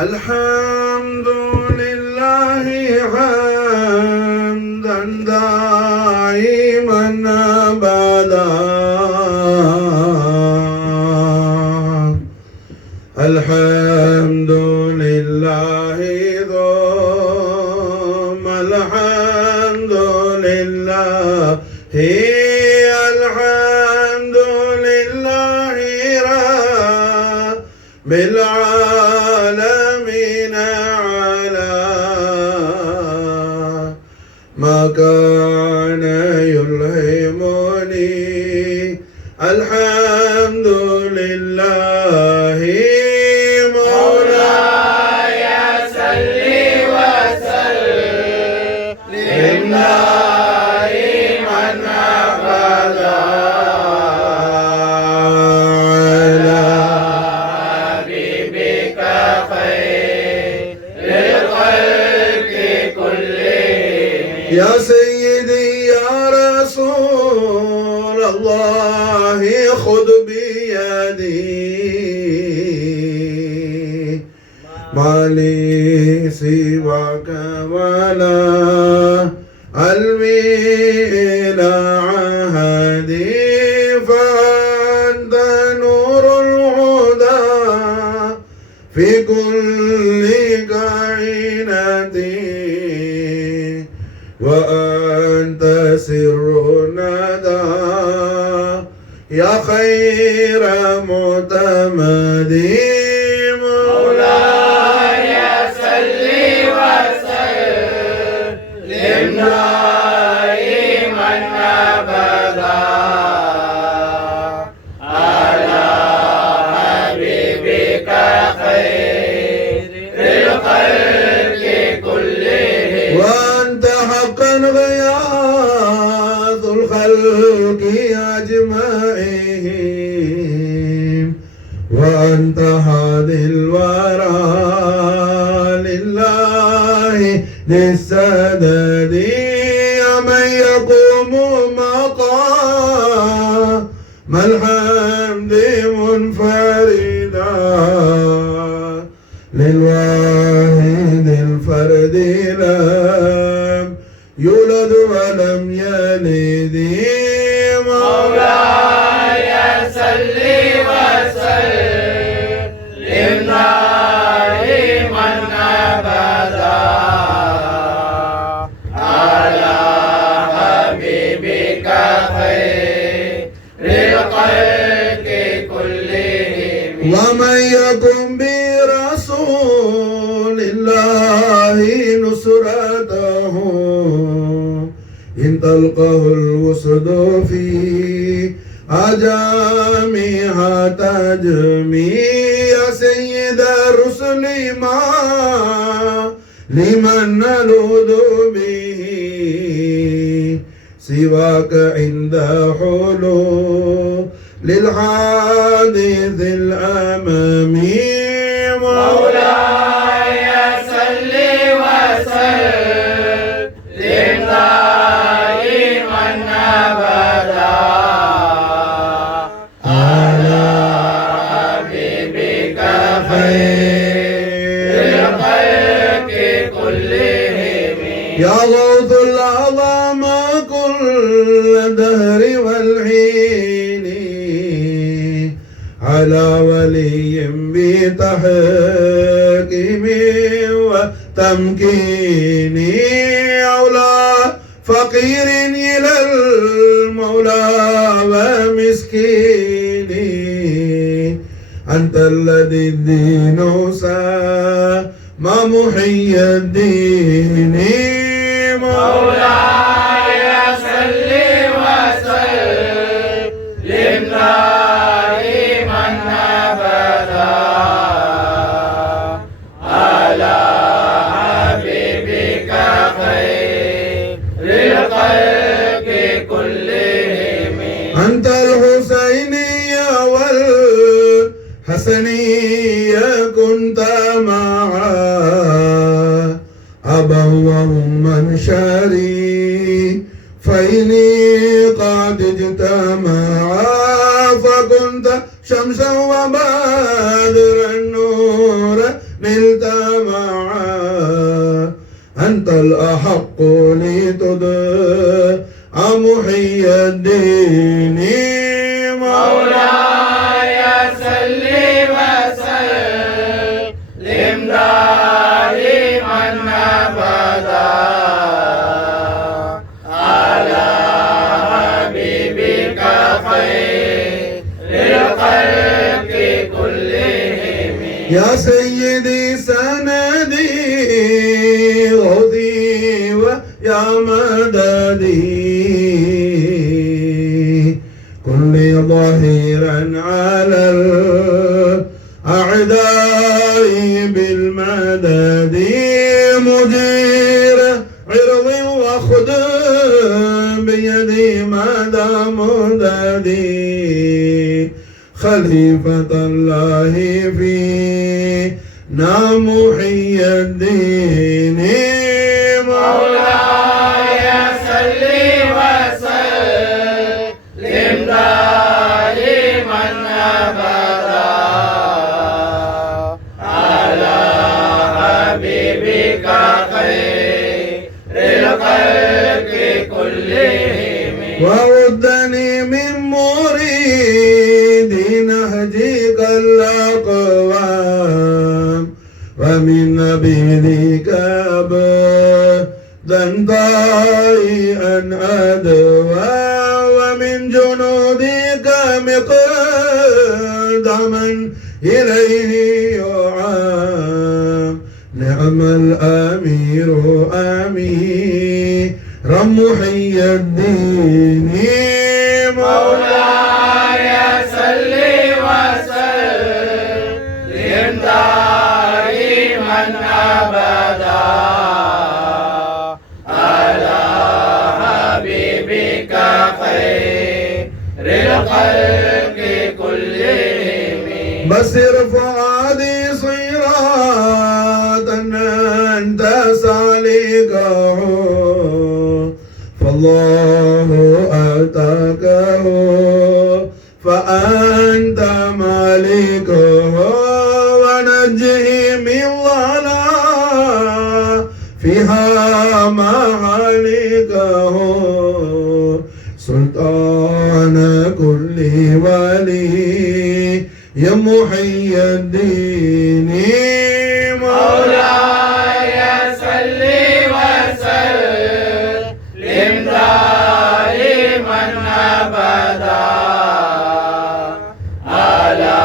الحمد لله حمدا دائما أبدا الحمد لله ثم الحمد لله الحمد لله رب العالمين على ما كان يلهمني الحمد لله مولاي صل وسلم دائما أبدا على حبيبك خير الخلق كلهم يا سيدي يا رسول الله خذ بيدي ما لي سواك ولا قلبي إلى عهدي فأنت نور الهدى في كل كائنتي وأنت سر الندى يا خير معتمدي مولاي صل وسلم دائما أبدا على حبيبك خير الخلق كلهم وأنت حقا غياث الخلق أجمعين وأنت هادي الورى لله للسدد يا من يقوم مقام الحمد منفردا للواحد الفرد لم يولد ولم يلد مولاي صل وسلم دائما أبدا على حبيبك خير الخلق كلهم ومن يكن برسول الله نصرته إن تلقه الوسد في أجامها تجمي يا سيد الرسل ما لمن نلوذ به سواك عند حلول للحادث الأمامي مولاي صل وسلم دائما أبدا على حبيبك خير الخلق كلهم يا غوث العظام كل دهر والحين على ولي بتحكيم وتمكين أولى فقير إلى المولى ومسكين أنت الذي الدين ما محي الدين مولاي صل وسلم دائما أبدا على حبيبك خير الخلق كلهم أنت الحسينية والحسنية كنت معا أبا وأما شريفين قد اجتمعا فكنت شمسا وبدر النور نلت أنت الأحق لتدعى محي الدين مولاي صل وسلم دائما أبدا على حبيبك خير الخلق كلهم يا سيدي سندي غوثي ويا مددي كن لي ظهيرا على الأعداء بالمدد مدير عرضي وخدم بيدي مدى مددي خليفة الله فينا محي الدين مولاي صل وسلم دائما أبدا على حبيبك خير الخلق كلهم وردني من مريد نهجك الأقوام ومن نبيك أبدا ضائعا أدوى ومن جنودك مقدما إليه يعام نعم الأمير أمير محي الدين مولاي صل وسلم دائما أبدا على حبيبك خير الخلق كلهم بصر فؤادي صراطا أنت سالكه فالله أتاكه فأنت مالكه ونجه من ضلال فيها مهالكه سلطان كل ولي يا محي الدين مولاي صل وسلم دائما أبدا على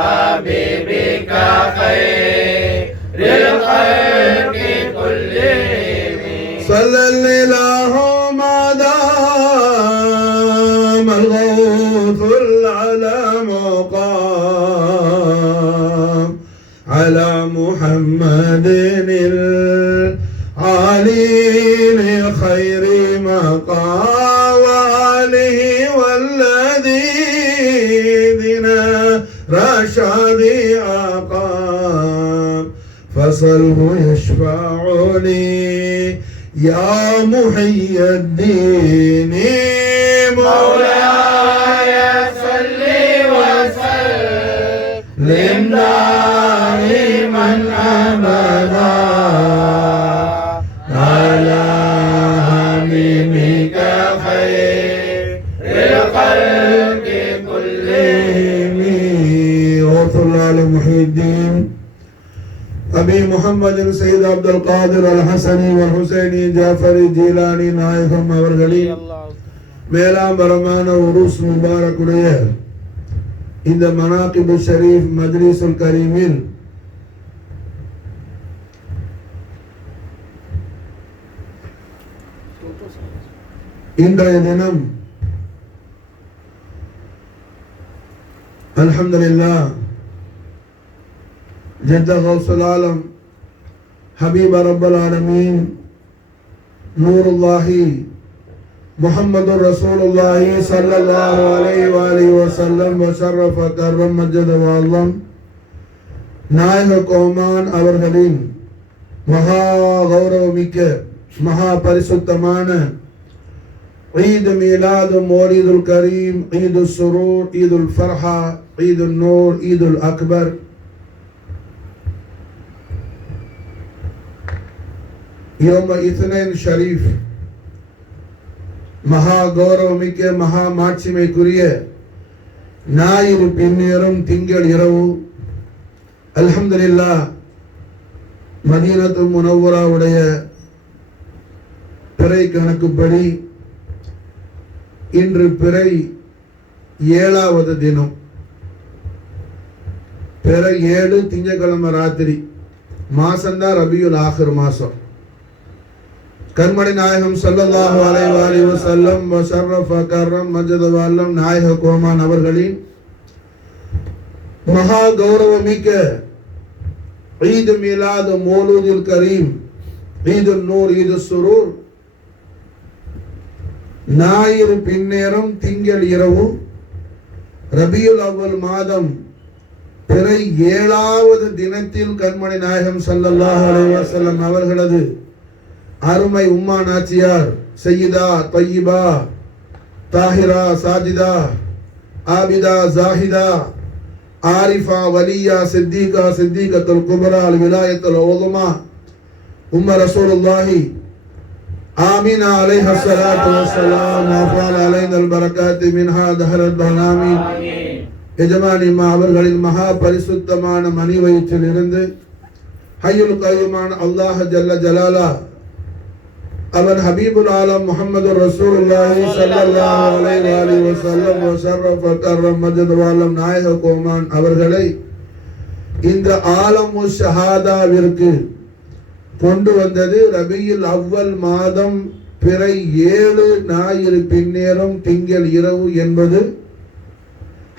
حبيبك خير الخلق كلهم صلى الإله ما دام الغوث العلى مقام على محمد العلي خير مقام وآله والذين رشاد أقام فصله يشفع لي يا محي الدين مولاي صل وسلم دائما أبدا على حبيبك خير الخلق كلهم غوث الله محي الدين أبي محمد سيد عبد القادر الحسني والحسيني جعفر الجيلاني நாயகம் அவர்களின் மேலாம்பரமான உருஸ் முபாரக்குடைய இந்த மனாகிபு ஷரீஃப் மஜ்லிஸுல் கரீமில் இன்றைய தினம் அல்ஹம்துலில்லாஹ் جد غوث العالم حبيب رب العالمين نور الله محمد رسول الله صلى الله عليه وآله وسلم وشرف كرم مجد وعظم நாயக கோமான் அவர்களின் மகா கௌரவமிக்க மகா பரிசுத்தமான ஈத் மீலாது மௌலிதுல் கரீம் ஈதுல் சுரூர் ஈதுல் ஃபர்ஹா ஈதுல் நூர் ஈதுல் அக்பர் யோம இத்னைன் ஷரீஃப், மகா கௌரவமிக்க மகா மாட்சிமைக்குரிய ஞாயிறு பின்னேறும் திங்கள் இரவு. அல்ஹம்துலில்லாஹ், மதீனத்து முனவ்வராவுடைய பிறை கணக்குப்படி இன்று பிறை 7வது தினம், பிறை 7 திங்கட்கிழமை ராத்திரி. மாசம்தான் ரபியுல் ஆஹிர் மாசம். கண்மணி நாயகம் ஸல்லல்லாஹு அலைஹி வஸல்லம் வஷர்ரஃப கர்ரம் மஜ்ஜத வல்லம் நாயக கோமான் அவர்களின் மகா கௌரவமிக்க ஈத் மீலாத் மௌலூதுல் கரீம், ஈதுன் நூர், ஈது சுரூர், ஞாயிறு பின்னேறும் திங்கள் இரவு, ரபியுல் அவ்வல் மாதம் பிறை 7வது தினத்தில் கண்மணி நாயகம் ஸல்லல்லாஹு அலைஹி வஸல்லம் அவர்களது அருமை உம்மா நாச்சியார் சையீதா தய்யிபா தாஹிரா சாஜிதா ஆபிதா ஜாஹிதா ஆரிஃபா வலியா சித்திகா சித்திகத்துல் குப்ரா அல் விலாயத்துல் உதுமா உம்ம ரசூலுல்லாஹி ஆமீனா அலைஹா ஸலாத்து வஸ்ஸலாம் வஃபால் அலைனல் பரக்காத் மின்ஹா தஹரத் பனாமி. எஜமானிமா அவர்களின் மகா பரிசுத்தமான மணி வயிற்றில் இருந்து ஹய்யுல் கய்யூமான அல்லாஹ் ஜல்ல ஜலாலா அவன் ஹபீபுல் ஆலம் முஹம்மது ரசூலுல்லாஹி ஸல்லல்லாஹு அலைஹி வஸல்லம் வஷர்ரஃப கர்ரம் மஜ்ஜத வல்லம் நாயக கோமான் அவர்களை இந்த ஆலமு ஷஹாதாவிற்கு கொண்டு வந்தது ரபியுல் அவ்வல் மாதம் பிறை 7 ஞாயிறு பின்னேறும் திங்கள் இரவு என்பது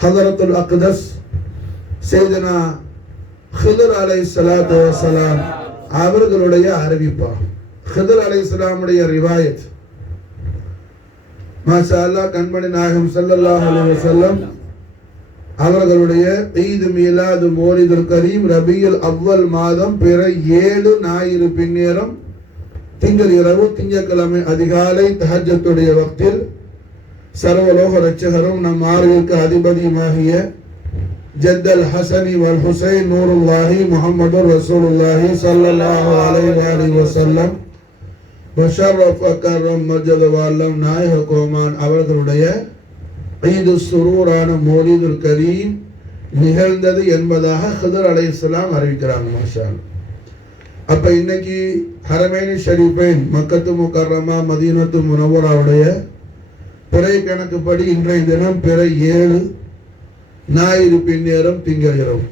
ஹதரத்துல் அக்தஸ் சையதுனா ஹிதர் அலைஹிஸ்ஸலாத்து வஸ்ஸலாம் அவர்களுடைய அறிவிப்பாகும். ஹிதர் அலைஹிஸ்ஸலாமுடைய ரிவாயத். மாஷா அல்லாஹ், கண்மணி நாயகம் ஸல்லல்லாஹு அலைஹி வஸல்லம் அவர்களுடைய ஈத் மீலாத் மௌலிதுல் கரீம் ரபியுல் அவ்வல் மாதம் பிறை 7 ஞாயிறு பின்னேறும் திங்கள் இரவு திங்கட்கிழமை அதிகாலை தஹஜ்ஜுடைய வக்தில் சர்வலோக ரட்சகரும் நம் ஆர்விற்கு அதிபதியுமாகிய ஜத்தல் ஹசனி வல் ஹுசைன் நூருல்லாஹி முஹம்மது ரசூலுல்லாஹி ஸல்லல்லாஹு அலைஹி வஸல்லம் வஷர்ரஃப கர்ரம் மஜ்ஜத வல்லம் நாயக கோமான் அவர்களுடைய ஈது சுரூரான மௌலிதுல் கரீம் நிகழ்ந்தது என்பதாக ஹிதர் அலைஹிஸ்ஸலாம் அறிவிக்கிறாங்க. மாஷா அல்லாஹ். அப்ப இன்னைக்கு ஹரமைனி ஷரீஃபைன் மக்கத்து முக்கர்ரமா மதீனத்து முனவ்வராவுடைய பிறை கணக்குப்படி இன்றைய தினம் பிறை 7 ஞாயிறு பின்னேறும் திங்கள் இரவு.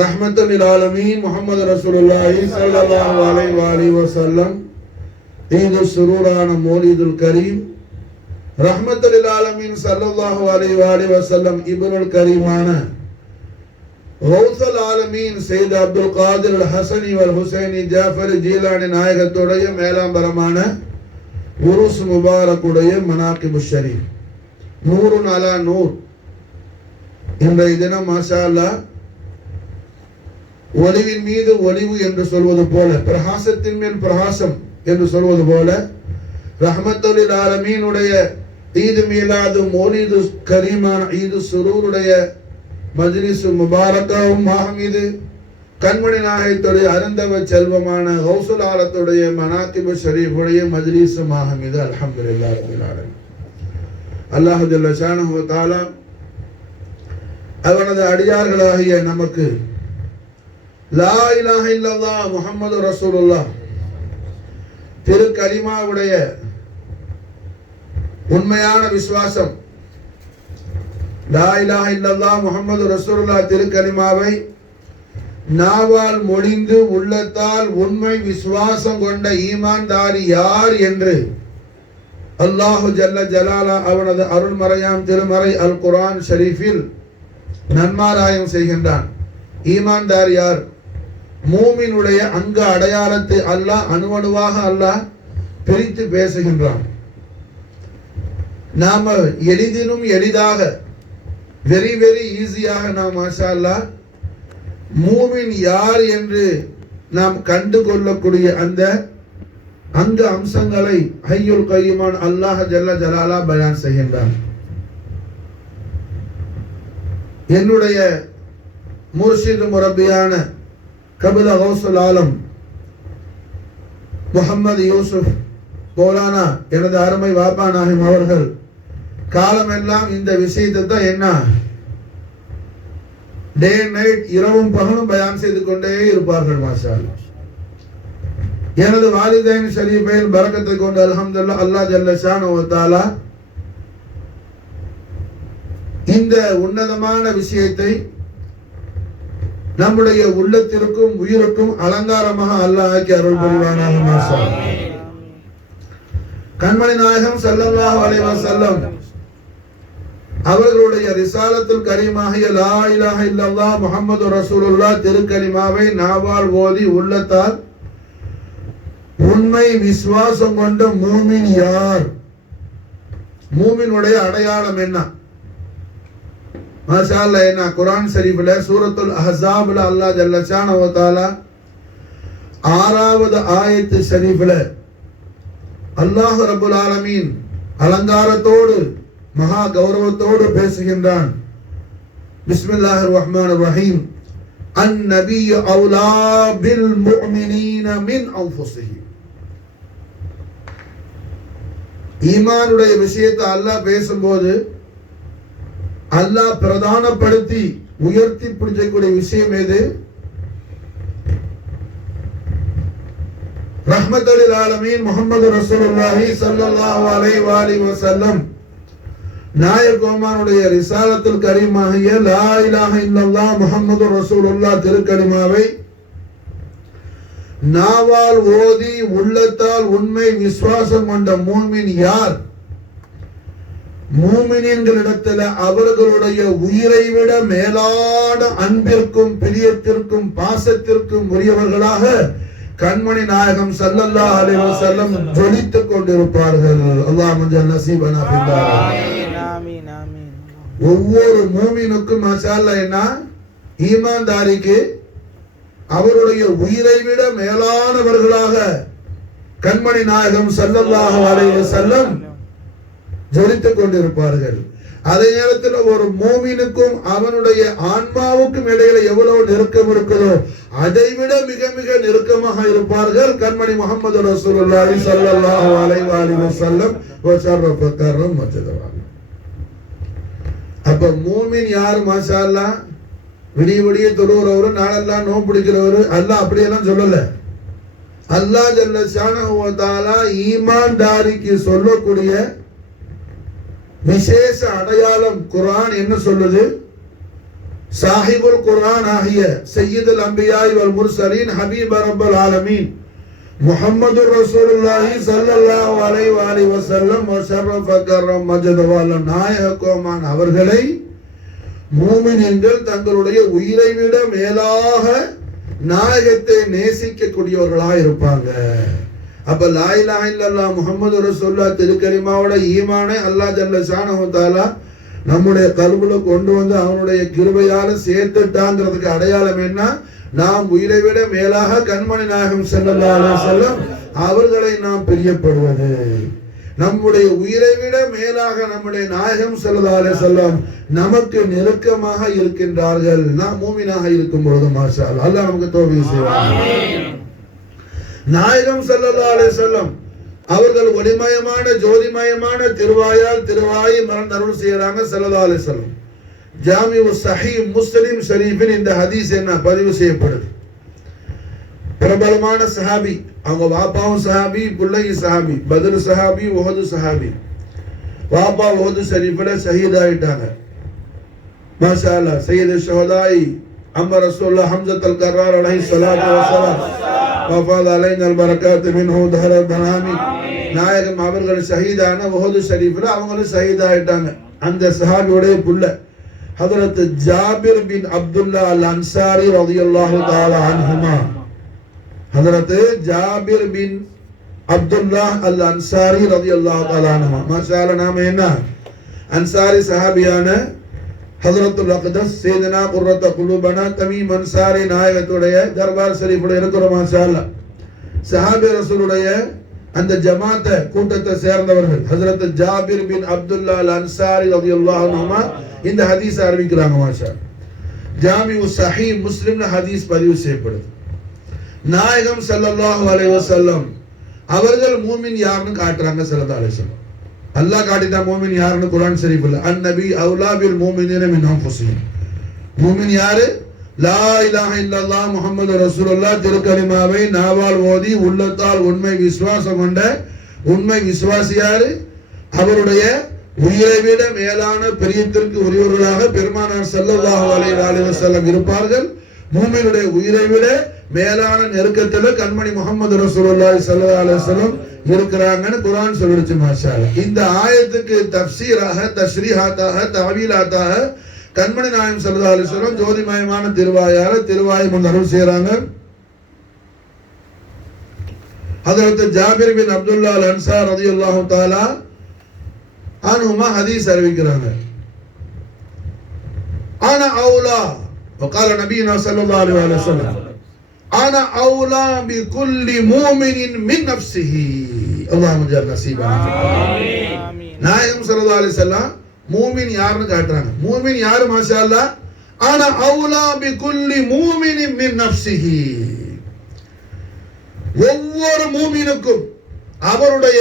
ரஹ்மத்துல் லில் ஆலமீன் முஹம்மது ரசூலுல்லாஹி ஸல்லல்லாஹு அலைஹி வஸல்லம் ஈது சுரூரான மௌலிதுல் கரீம் ரஹ்மத்துல் லில் ஆலமீன் ஸல்லல்லாஹு அலைஹி வஸல்லம் இப்னுல் கரீமான கௌசுல் ஆலமீன் சையத் அப்துல் காதிர் அல் ஹசனி வல் ஹுசைனி ஜாஃபர் ஜீலானி நாயகத்துடைய மேலாம்பரமான உருஸ் முபாரக்குடைய மனாகிபு ஷரீஃப் நூறுன் அலா நூர். இன்றைய தினம் மாஷா அல்லாஹ் ஒளிவின் மீது ஒளிவு என்று சொல்வது போல, பிரகாசத்தின் மேல் பிரகாசம் என்று சொல்வது போல, ரஹ்மத்துல் லில் ஆலமீனுடைய ஈத் மீலாது மௌலிது கரீமான ஈது சுரூருடைய மஜ்லிஸ் முபாரக்காவும் மாஹமீது கண்மணி நாயகத்துடைய அருந்தவ செல்வமான கௌசுல் ஆலத்துடைய மனாகிபு ஷரீஃபுடைய மஜ்லிஸ் மாஹமீது. அல்ஹம்துலில்லாஹி ரப்பில் ஆலமீன். அல்லாஹ் ஜல்ல ஷானஹு வ தஆலா அவனது அடியார்களாகிய நமக்கு லா இலாஹ இல்லல்லாஹ் முஹம்மது ரசூலுல்லாஹ் திரு கலிமாவுடைய உண்மையான விசுவாசம், லா இலாஹ இல்லல்லாஹ் முஹம்மது ரசூலுல்லாஹ் திரு கலிமாவை நாவால் மொழிந்து உள்ளத்தால் உண்மை விசுவாசம் கொண்ட ஈமான்தாரி யார் என்று அல்லாஹு ஜல்ல ஜலாலா அவனது அருள்மறையாம் திருமறை அல் குர்ஆன் ஷரீஃபில் நன்மாராயம் செய்கின்றான். ஈமான்தார் யார்? மூமினுடைய அங்க அடையாளத்தை அல்லாஹ் அணுவணுவாக அல்லாஹ் பிரித்து பேசுகின்றான். நாம எளிதிலும் எளிதாக வெரி வெரி ஈஸியாக நாம் மாஷா அல்லாஹ் மூமின் யார் என்று நாம் கண்டு கொள்ளக்கூடிய அந்த அங்க அம்சங்களை ஹய்யுல் கய்யூமான் அல்லாஹ் ஜல்ல ஜலாலா பயான் செய்கின்றான். என்னுடைய முர்ஷிது முரப்பியான கபில கௌசுல் ஆலம் முகமது யூசுப் மௌலானா எனது அருமை வாப்பா நாஹிம் அவர்கள் காலமெல்லாம் இந்த விஷயத்தை தான் என்ன டே நைட் இரவும் பகலும் பயான் செய்து கொண்டே இருப்பார்கள். மாஷா அல்லாஹ். எனது வாலிதைன் ஷரீஃபைன் பரக்கத்தை கொண்டு அல்ஹம்துலில்லாஹ் அல்லாஹ் ஜல்ல ஷானஹு வ தஆலா இந்த உன்னதமான விஷயத்தை நம்முடைய உள்ளத்திற்கும் உயிருக்கும் அலங்காரமாக அல்லாஹ் ஆக்கி அருள் புரிவானாக. மாஷா அல்லாஹ். கண்மணி நாயகம் ஸல்லல்லாஹு அலைஹி வஸல்லம் அவர்களுடைய ரிசாலத்துல் கரீமாகிய லா இலாஹ இல்லல்லாஹ் முஹம்மது ரசூலுல்லாஹ் திருக்கலிமாவை நாவால் ஓதி உள்ளத்தால் உண்மை விசுவாசம் கொண்ட மூமின் யார்? மூமினுடைய அடையாளம் என்ன? மாஷா அல்லாஹ். என்ன குர்ஆன் ஷரீஃப்ல சூரத்துல் அஹ்ஸாப்ல அல்லாஹ் ஜல்ல ஷானஹு வ தஆலா 6வது ஆயத்து ஷரீஃப்ல அல்லாஹ் ரப்பல் ஆலமீன் அலங்காரத்தோடு மகா கௌரவத்தோடு பேசுகின்றான். பிஸ்மில்லாஹிர் ரஹ்மானிர் ரஹீம். அன்-நபிய்யு அவுலா பில் முஃமினீன மின் அன்ஃபுஸிஹிம். ஈமானுடைய விஷயத்தை அல்லாஹ் பேசும்போது அல்லாஹ் பிரதானப்படுத்தி உயர்த்தி பிடிக்கக்கூடிய விஷயம் எது? ரஹ்மத்துல் ஆலமீன் முஹம்மது ரசூலுல்லாஹி ஸல்லல்லாஹு அலைஹி வஸல்லம் நாயகமானுடைய ரிசாலத்துல் கரீமாகிய லா இலாஹ இல்லல்லாஹ் முஹம்மது ரசூலுல்லாஹ் திருக்கலிமாவை நாவால் ஓதி உள்ளத்தால் உண்மை விசுவாசம் கொண்ட மூமின் யார்? மூமினின்களிடத்தில் அவர்களுடைய உயிரை விட மேலான அன்பிற்கும் பிரியத்திற்கும் பாசத்திற்கும் உரியவர்களாக கண்மணி நாயகம் ஸல்லல்லாஹு அலைஹி வஸல்லம் ஜொலித்துக் கொண்டிருப்பார்கள். அல்லாஹ் மஜல் நஸீபனா ஃபில்லாஹ். ஆமீன் ஆமீன். ஒவ்வொரு மூமினுக்கும் மாஷா அல்லாஹ் என்ன ஈமான்தாரிக்கு அவருடைய உயிரை விட மேலானவர்களாக கண்மணி நாயகம் ஸல்லல்லாஹு அலைஹி வஸல்லம் ஜொலித்துக் கொண்டிருப்பார்கள். அதே நேரத்தில் ஒரு மூமினுக்கும் அவனுடைய ஆன்மாவுக்கும் இடையில எவ்வளவு நெருக்கம் இருக்குதோ அதைவிட மிக மிக நெருக்கமாக இருப்பார்கள் கண்மணி முஹம்மது ரசூலுல்லாஹி ஸல்லல்லாஹு அலைஹி வஸல்லம் வஸர்ரஃப கர்ரம் மஜ்தவா. அப்ப மூமின் யார்? மாஷா அல்லாஹ். விடிய விடிய தொழுகிறவரு, நாளெல்லாம் நோன்பு பிடிக்கிறவரு அல்லாஹ் அப்படியெல்லாம் சொல்லல. அல்லாஹ் ஜல்ல ஷானஹு வ தஆலா ஈமான்தாரிக்கு சொல்லக்கூடிய விசேஷ அடையாளம் குர்ஆன் என்ன சொல்லுது? சாஹிபுல் குர்ஆன் ஆகிய சய்யிதுல் அன்பியா வல் முர்சலீன் ஹபீப் ரப்பல் ஆலமீன் முஹம்மது ரசூலுல்லாஹி ஸல்லல்லாஹு அலைஹி வஸல்லம் வஸர்ரஃப கர்ரம் மஜ்தவல் நாயகமான் அவர்களை மூமின்கள் தங்களுடைய உயிரை விட மேலாக நாயகத்தை நேசிக்கக்கூடியவர்களாக இருப்பாங்க. அப்ப லா இலாஹ இல்லல்லாஹ் முஹம்மது ரசூலுல்லாஹ் திருக்கலிமாவோட ஈமானை அல்லாஹ் ஜல்ல ஷானஹு வ தஆலா நம்முடைய கல்புல கொண்டு வந்து அவனுடைய கிருபையால சேர்த்துட்டாங்கிறதுக்கு அடையாளம் என்ன? நாம் உயிரை விட மேலாக கண்மணி நாயகம் ஸல்லல்லாஹு அலைஹி வஸல்லம் அவர்களை நாம் பிரியப்படுவது. நம்முடைய உயிரை விட மேலாக நம்முடைய நாயகம் ஸல்லல்லாஹு அலைஹி வஸல்லம் நமக்கு நெருக்கமாக இருக்கின்றார்கள் நாம் மூமினாக இருக்கும் பொழுது. மாஷா அல்லாஹ். அல்லாஹ் நமக்கு தௌஃபீக் செய்வான். ஆமீன். நாயகம் ஸல்லல்லாஹு அலைஹி வஸல்லம் அவர்கள் ஒளிமயமான ஜோதிமயமான திருவாயை மறந்து அருள் செய்யறாங்க ஸல்லல்லாஹு அலைஹி வஸல்லம். ஜாமிஉ ஸஹீஹ் முஸ்லிம் ஷரீஃபின் இந்த ஹதீஸ் என்ன பதிவு செய்யப்படுது. பிரபலமான சஹாபி, அவங்க வாப்பாவும் சஹாபி, புள்ளையும் சஹாபி, பத்ர் சஹாபி, உஹது சஹாபி. வாப்பா உஹது ஷரீஃப்ல ஷஹீத் ஆயிட்டாங்க. மாஷா அல்லாஹ். சய்யிது ஷுஹதாய் அம்ம ரசூலுல்லாஹ் ஹம்ஸத்துல் கர்ரார் அலைஹி ஸலாத்து வஸலாம் வஃபாத் அலைனல் பரக்காத்து மின்ஹு தஹர தனாமி. நாயகம் அவர்கள் ஷஹீதான உஹது ஷரீஃப்ல அவங்களும் ஷஹீத் ஆயிட்டாங்க. அந்த சஹாபியோட புள்ள ஹஜ்ரத் ஜாபிர் பின் அப்துல்லா அல் அன்சாரி ரலியல்லாஹு தஆலா அன்ஹுமா. ஹஜ்ரத் ஜாபிர் பின் அப்துல்லா அல் அன்சாரி ரலியல்லாஹு தஆலா அன்ஹுமா. மாஷா அல்லாஹ். நாம என்ன அன்சாரி சஹாபியான ஹஜ்ரத்துல் அக்தஸ் சையதுனா குர்ரத குலூபனா தமீம் அன்சாரி நாயகத்துடைய தர்பார் ஷரீஃப்ல இருக்கிறோம். மாஷா அல்லாஹ். சஹாபி ரசூலுடைய அந்த ஜமாத்தை கூட்டத்தை சேர்ந்தவர்கள் ஹஜ்ரத் ஜாபிர் பின் அப்துல்லா அல் அன்சாரி ரலியல்லாஹு அன்ஹுமா இந்த ஹதீஸ் அறிவிக்கிறாங்க. மாஷா ஜாமிஉ ஸஹீஹ் முஸ்லிம்ல ஹதீஸ் பதிவு செய்யப்படுது. நாயகம் ஸல்லல்லாஹு அலைஹி வஸல்லம் அவர்கள் மூமின் யாருன்னு காட்டுறாங்க ஸல்லல்லாஹு அலைஹி வஸல்லம். அல்லாஹ் காட்டிட்டா மூமின் யாருன்னு குர்ஆன் ஷரீஃப்ல அன்-நபி அவுலா பில் முஃமினீன மின் அன்ஃபுஸிஹிம். மூமின் யாரு? லா இலாஹ இல்லல்லாஹ் முஹம்மது ரசூலுல்லாஹ் திருக்கலிமாவை நாவால் ஓதி உள்ளத்தால் உண்மை விசுவாசம் கொண்ட உண்மை விசுவாசி யாரு? அவருடைய உயிரை விட மேலான பிரியத்திற்கு உரியவர்களாக பெருமானார் ஸல்லல்லாஹு அலைஹி வஸல்லம் இருப்பார்கள். மூமினுடைய உயிரை விட மேலான நெருக்கத்தில் கண்மணி முஹம்மது ரசூலுல்லாஹி ஸல்லல்லாஹு அலைஹி வஸல்லம் இருக்கிறாங்கன்னு குர்ஆன் சொல்லிடுச்சு. மாஷா அல்லாஹ். இந்த ஆயத்துக்கு தஃப்சீராக தஷ்ரீஹாத்தாக தஅவீலாத்தாக கண்மணி நாயகம் ஸல்லல்லாஹு அலைஹி வஸல்லம் ஜோதிமயமான திருவாயால திருவாய் முன் அருள் செய்றாங்க. ஹஜ்ரத் ஜாபிர் பின் அப்துல்லா அல் அன்சார் ரலியல்லாஹு தஆலா அன்ஹுமா ஹதீஸ் அறிவிக்கிறாங்க. ஆனா அவுலா وقال نبينا صلى الله عليه وسلم انا اولى بكل مؤمن من نفسه اللهم اجعل نصيبنا ஆமீன். நாயகம் ஸல்லல்லாஹு அலைஹி வஸல்லம் மூமின் யாருன்னு காட்டுறாங்க. மூமின் யாரு? மாஷா அல்லாஹ். ஆனா அவுலா பிகுல்லி மூமினின் மின் நஃப்ஸிஹி. ஒவ்வொரு மூமினுக்கும் அவருடைய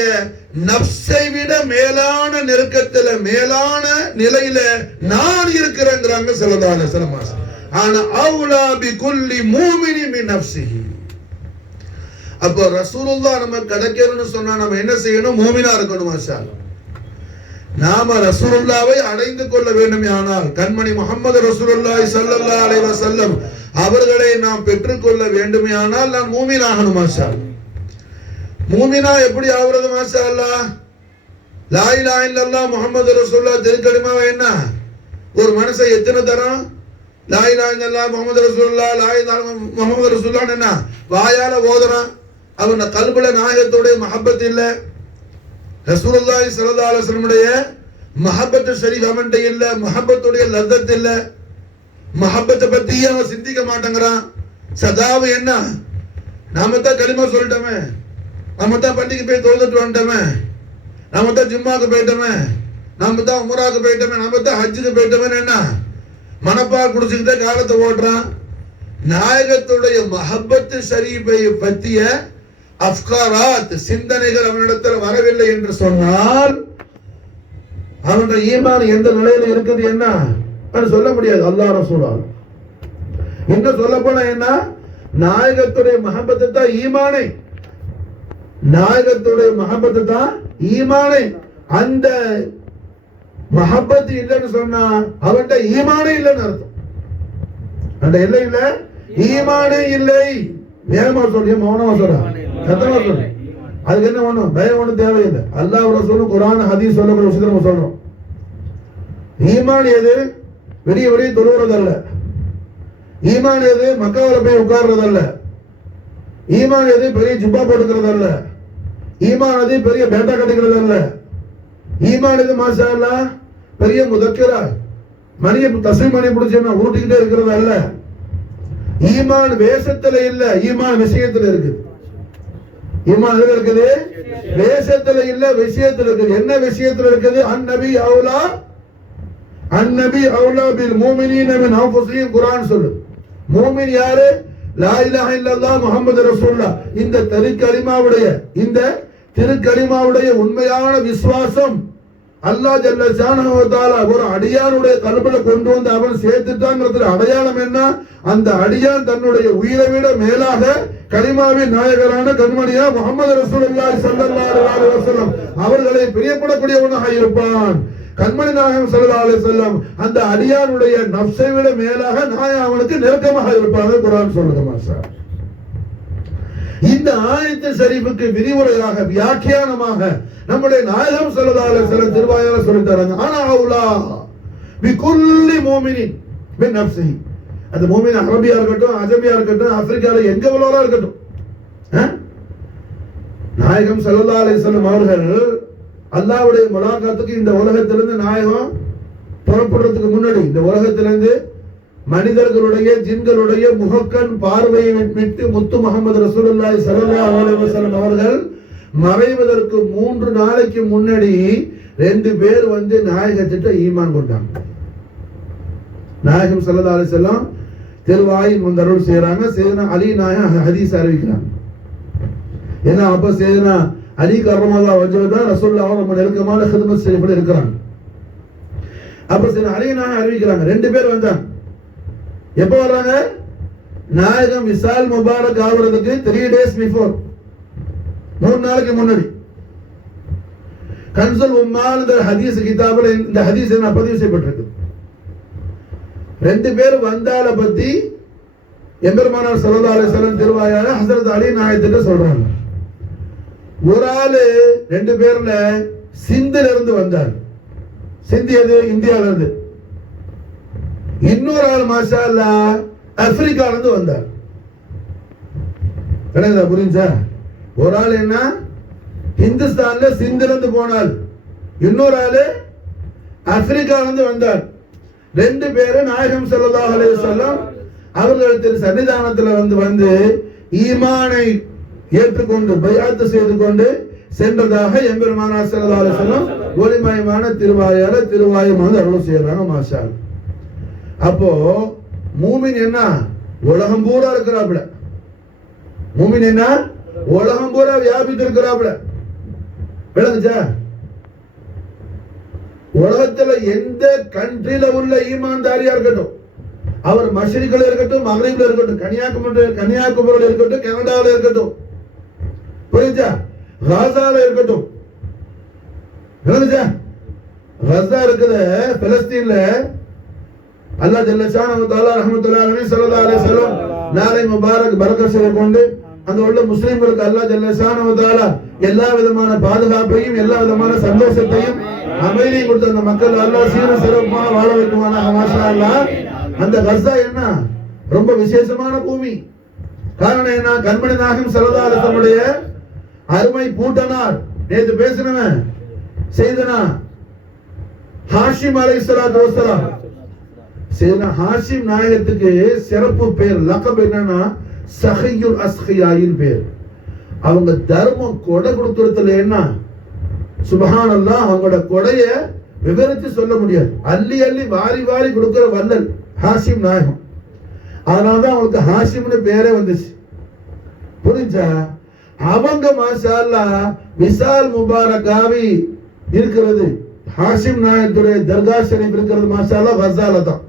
நஃப்ஸை விட மேலான நெருக்கத்துல மேலான நிலையில நான் இருக்கிறேங்கிறாங்க ஸல்லல்லாஹு அலைஹி வஸல்லம். ஆனா அவுலா பிகுல்லி மூமினின் மின் நஃப்ஸிஹி. அப்போ ரசூலுல்லாஹ் நம்ம கிடைக்கணும்னு சொன்னா நம்ம என்ன செய்யணும்? மூமினா இருக்கணும். மாஷா அல்லாஹ். நாம ரசூலுல்லாவை அடைந்து கொள்ள வேண்டுமானால் கண்மணி முஹம்மது ரசூலுல்லாஹி ஸல்லல்லாஹு அலைஹி வஸல்லம் அவர்களை நாம் பெற்றுக்கொள்ள வேண்டுமானால் நான் மூமின் ஆகணும். மாஷா அல்லாஹ். மூமினா எப்படி ஆகுறது? மாஷா அல்லாஹ். லா இலாஹ இல்லல்லாஹ் முஹம்மது ரசூலுல்லாஹ் திருக்கலிமாவை என்ன ஒரு மனுஷன் எத்தனை தரம் லா இலாஹ இல்லல்லாஹ் முஹம்மது ரசூலுல்லாஹ் லா இலாஹ முஹம்மது ரசூலுல்லாஹ் என்ன வாயால ஓதுறான். அவன் கல்புல நாயகத்துடைய மஹப்பத் இல்ல, ரசூலுல்லாஹி ஸல்லல்லாஹு அலைஹி வஸல்லமுடைய மஹப்பத் ஷரீஃப் அவன்கிட்ட இல்ல, மஹப்பத்துடைய லzzத் இல்ல, மஹப்பத்தை பத்தி அவன் சிந்திக்க மாட்டேங்கிறான். சதாவு என்ன நாம தான் கலிமா சொல்லிட்டோமே, நம்ம தான் பள்ளிக்கு போய் தொழுதுட்டு வந்துட்டோமே, நம்ம தான் ஜும்மாக்கு போயிட்டோமே, நம்ம தான் உம்ராக்கு போயிட்டோமே, நம்ம தான் ஹஜ்ஜுக்கு போயிட்டோமே, என்ன மனப்பா குடிச்சுக்கிட்டே காலத்தை ஓட்டுறான். நாயகத்துடைய மஹப்பத்து ஷரீஃபை பற்றிய அஃப்காராத் சிந்தனைகள் அவனிடத்தில் வரவில்லை என்று சொன்னால் அவனுடைய ஈமான் எந்த நிலையில இருக்குது என்ன சொல்ல முடியாது. அல்லாஹ் ரசூலால் இன்னும் சொல்ல போனா என்ன நாயகத்துடைய மஹப்பத்து தான் ஈமானே, நாயகத்துடைய மஹப்பத்து தான் ஈமானே. அந்த மஹப்பத்து இல்லைன்னு சொன்னா அவன்கிட்ட ஈமானே இல்லைன்னு அர்த்தம். அந்த இல்லை இல்ல ஈமானே இல்லை. வேகமா சொல்லி மௌனமா சொல்ற சத்தமா சொல்லு. அதுக்கு என்ன ஒண்ணும் பயம் ஒண்ணும் தேவையில்லை. அல்லாஹ் ரசூலும் குர்ஆன் ஹதீஸ் சொல்லக்கூடிய விஷயத்தை நம்ம சொல்றோம். ஈமான் எது? வெளிய வெளியே தொழுகிறதல்ல. ஈமான் எது? மக்காவில போய் உட்கார்றதல்ல. ஈமான் எது? பெரிய ஜுப்பா போட்டுக்கிறதல்ல. ஈமான் எது? பெரிய பேட்டா கட்டிக்கிறதல்ல. ஈமான் எது? மாஷா அல்லாஹ் பெரிய முதக்கிரா மணியை தஸ்மீம் மணி பிடிச்சா ஊட்டிக்கிட்டே இருக்கிறது அல்ல. ஈமான் வேஷத்துல இல்ல, ஈமான் விஷயத்துல இருக்குது. ஈமான் எதுல இருக்குது? வேஷத்துல இல்ல, விஷயத்துல இருக்குது. என்ன விஷயத்துல இருக்குது? அன்-நபி அவுலா பில் முஃமினீன மின் அன்ஃபுஸிஹிம். குர்ஆன் சொல்லு. மூமின் யாரு? லா இலாஹ இல்லல்லாஹ் முஹம்மது ரசூலுல்லாஹ். இந்த திருக்கலிமாவுடைய உண்மையான விசுவாசம் அல்லாஹ் ஜல்ல ஷானஹு வ தஆலா ஒரு அடியானுடைய கல்புல கொண்டு வந்து அவன் சேர்த்துட்டாங்கிறது அடையாளம் என்ன? அந்த அடியான் தன்னுடைய உயிரை விட மேலாக கலிமாவின் நாயகரான கண்மணியா முஹம்மது ரசூலுல்லாஹி ஸல்லல்லாஹு அலைஹி வஸல்லம் அவர்களை பிரியப்படக்கூடியவனாக இருப்பான். கண்மணி நாயகம் ஸல்லல்லாஹு அலைஹி வஸல்லம் அந்த அடியானுடைய நஃப்ஸை விட மேலாக நாயகம் அவனுக்கு நெருக்கமாக இருப்பாங்க. குர்ஆன் சொல்லுது. மாஷா இந்த ஆயத்து ஷரீஃபுக்கு விரிவுரையாக வியாக்கியானமாக நம்முடைய நாயகம் ஸல்லல்லாஹு அலைஹி வஸல்லம் திருவாயால சொல்லி தராங்க. ஆனா அவுலா பிகுல்லி முஃமினின் மின் நஃப்ஸிஹி. அந்த முஃமின் அரபியா இருக்கட்டும், அஜமியா இருக்கட்டும், ஆப்பிரிக்கால எங்க உள்ளவரா இருக்கட்டும், நாயகம் ஸல்லல்லாஹு அலைஹி வஸல்லம் அவர்கள் அல்லாஹ்வுடைய முலாகாத்துக்கு இந்த உலகத்திலிருந்து நாயகம் புறப்படுறதுக்கு முன்னாடி இந்த உலகத்திலிருந்து மனிதர்களுடைய ஜின்களுடைய முகக்கண் பார்வையை விட்டு முத்து முஹம்மது ரசூலுல்லாஹி ஸல்லல்லாஹு அலைஹி வஸல்லம் அவர்கள் மறைவதற்கு 3 நாளைக்கு முன்னாடி 2 பேர் வந்து நாயகத்திட்ட ஈமான் கொண்டாங்க. நாயகம் ஸல்லல்லாஹு அலைஹி வஸல்லம் திருவாயின் முந்தருள் செய்றாங்க. சையதுனா அலி நாயகம் ஹதீஸ் அறிவிக்கிறாங்க. ஏன்னா அப்ப செய்தனா அலி கர்ரமல்லாஹு வஜ்ஹு தான் ரசூலுல்லாஹ் ரொம்ப நெருக்கமான ஹிதமத் செய்யப்பட இருக்கிறாங்க. அப்ப செய்தனா அலி நாயகம் அறிவிக்கிறாங்க, 2 பேர் வந்தாங்க. எப்ப வர்றாங்க? நாயகம் விசால் முபாரக் ஆகுறதுக்கு 3 days பிஃபோர், 3 நாளைக்கு முன்னாடி. கன்சுல் உம்மால் இந்த ஹதீஸ் கிதாபுல இந்த ஹதீஸ் என்ன பதிவு செய்யப்பட்டிருக்கு. 2 பேர் வந்தால பத்தி எம்பெருமானார் ஸல்லல்லாஹு அலைஹி வஸல்லம் திருவாயால ஹஜ்ரத் அலி நாயகத்திட்ட சொல்றாங்க. ஒரு ஆளு 2 பேர்ல சிந்தில இருந்து வந்தார். சிந்தி எது? இந்தியால இருந்து. இன்னொரு ஆள் மாஷா அல்லாஹ் ஆப்பிரிக்கால இருந்து வந்தார். என்னடா புரிஞ்சா? ஒரு ஆள் என்ன ஹிந்துஸ்தான்ல சிந்தில இருந்து போனார், இன்னொரு ஆளு ஆப்பிரிக்கால இருந்து வந்தார். 2 பேரும் நாயகம் ஸல்லல்லாஹு அலைஹி வஸல்லம் அவர்கள் திரு சன்னிதானத்துல வந்து ஈமானை ஏற்றுக்கொண்டு பைஅத் செய்து கொண்டு சென்றதாக எம்பெருமானார் ஸல்லல்லாஹு அலைஹி வஸல்லம் ஒளிமயமான திருவாயம் வந்து அருள் செய்யறாங்க. மாஷா அல்லாஹ். அப்போ மூமின் என்ன உலகம் பூரா இருக்கிறாப்ல, மூமின் என்ன உலகம் பூரா வியாபித்து இருக்கிறாப்ல. விளங்குச்சா? உலகத்துல எந்த கண்ட்ரியில உள்ள ஈமான்தாரியா இருக்கட்டும், அவர் மஷ்ரிக்ல இருக்கட்டும், மக்ரிப்ல இருக்கட்டும், கன்னியாகுமரியில இருக்கட்டும், கனடாவில் இருக்கட்டும், புரியுதா, காசால இருக்கட்டும், கஸா இருக்குது பலஸ்தீன்ல, அல்லாஹ் ஜல்ல ஷானஹு வ தஆலா ரஹ்மத்துல்லாஹி அலைஹி ஸல்லல்லாஹு அலைஹி வஸல்லம் நாளை முபாரக் பரக்கத் செய்து கொண்டு அந்த உள்ள முஸ்லிம்களுக்கு அல்லாஹ் ஜல்ல ஷானஹு வ தஆலா எல்லா விதமான பாதுகாப்பையும் எல்லா விதமான சந்தோஷத்தையும் அமைதியும் கொடுத்த அந்த மக்கள் அல்லாஹ் சீரும் சிறப்பாக வாழ வைக்குவானாக. மாஷா அல்லாஹ். அந்த கஸா என்ன ரொம்ப விசேஷமான பூமி. காரணம் என்ன? கண்மணி நாயகம் ஸல்லல்லாஹு அலைஹி வஸல்லம் அருமை பூட்டனார் நேத்து பேசினவன் செய்தனா ஹாஷிம் அலைஹிஸ்ஸலாத்து வஸ்ஸலாம். செய்தனா ஹாஷிம் நாயகத்துக்கு சிறப்பு பேர் லகப் என்னன்னா சஹியுல் அஸ்கியாயின் பேர். அவங்க தர்மம் கொடை கொடுக்கறதுல என்ன சுப்ஹானல்லாஹ், அவங்களோட கொடைய விவரித்து சொல்ல முடியாது. அள்ளி அள்ளி வாரி வாரி கொடுக்கிற வல்லல் ஹாஷிம் நாயகம். அதனாலதான் அவங்களுக்கு ஹாஷிம்னு பேரே வந்துச்சு. புரிஞ்சா? அவங்க மாஷா அல்லாஹ் விசால் முபாரகாவி இருக்கிறது, ஹாஷிம் நாயகத்துடைய தர்கா ஷரீஃப் இருக்கிறது மாஷா அல்லாஹ் கஸால தான்.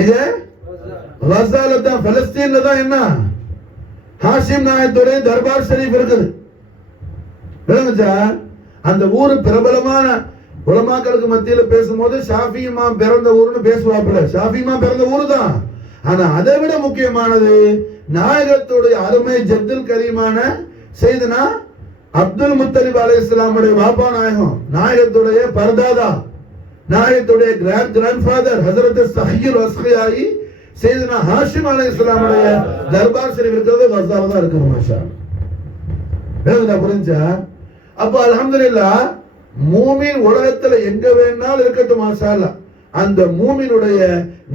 எங்க? கஸால தான், பலஸ்தீன்ல தான் என்ன ஹாஷிம் நாயகத்துடைய தர்பார் ஷரீஃப் இருக்குது. விளங்குச்சா? அந்த ஊரு பிரபலமான உலமாக்களுக்கு மத்தியில பேசும்போது ஷாஃபி இமாம் பிறந்த ஊர்னு பேசுவாப்புல. ஷாஃபி இமாம் பிறந்த ஊரு தான். ஆனா அதை விட முக்கியமானது நாயகத்துடைய அருமை ஜப்துல் கரீமான செய்தனா அப்துல் முத்தலிப் அலைஹிஸ்ஸலாமுடைய வாப்பா நாயகம், நாயகத்துடைய பரதாதா, நாயகத்துடைய கிராண்ட் ஃபாதர் ஹஜ்ரத் சஹியுல் அஸ்கியாயி செய்தனா ஹாஷிம் அலைஹிஸ்ஸலாமுடைய தர்பார் ஷரீஃப் இருக்கிறது கஸால தான் இருக்கு. மாஷா அல்லாஹ். புரிஞ்சா? அப்போ அல்ஹம்துலில்லாஹ் மூமின் உலகத்துல எங்க வேணாலும் இருக்கட்டும் மாஷா அல்லாஹ். அந்த மூமினுடைய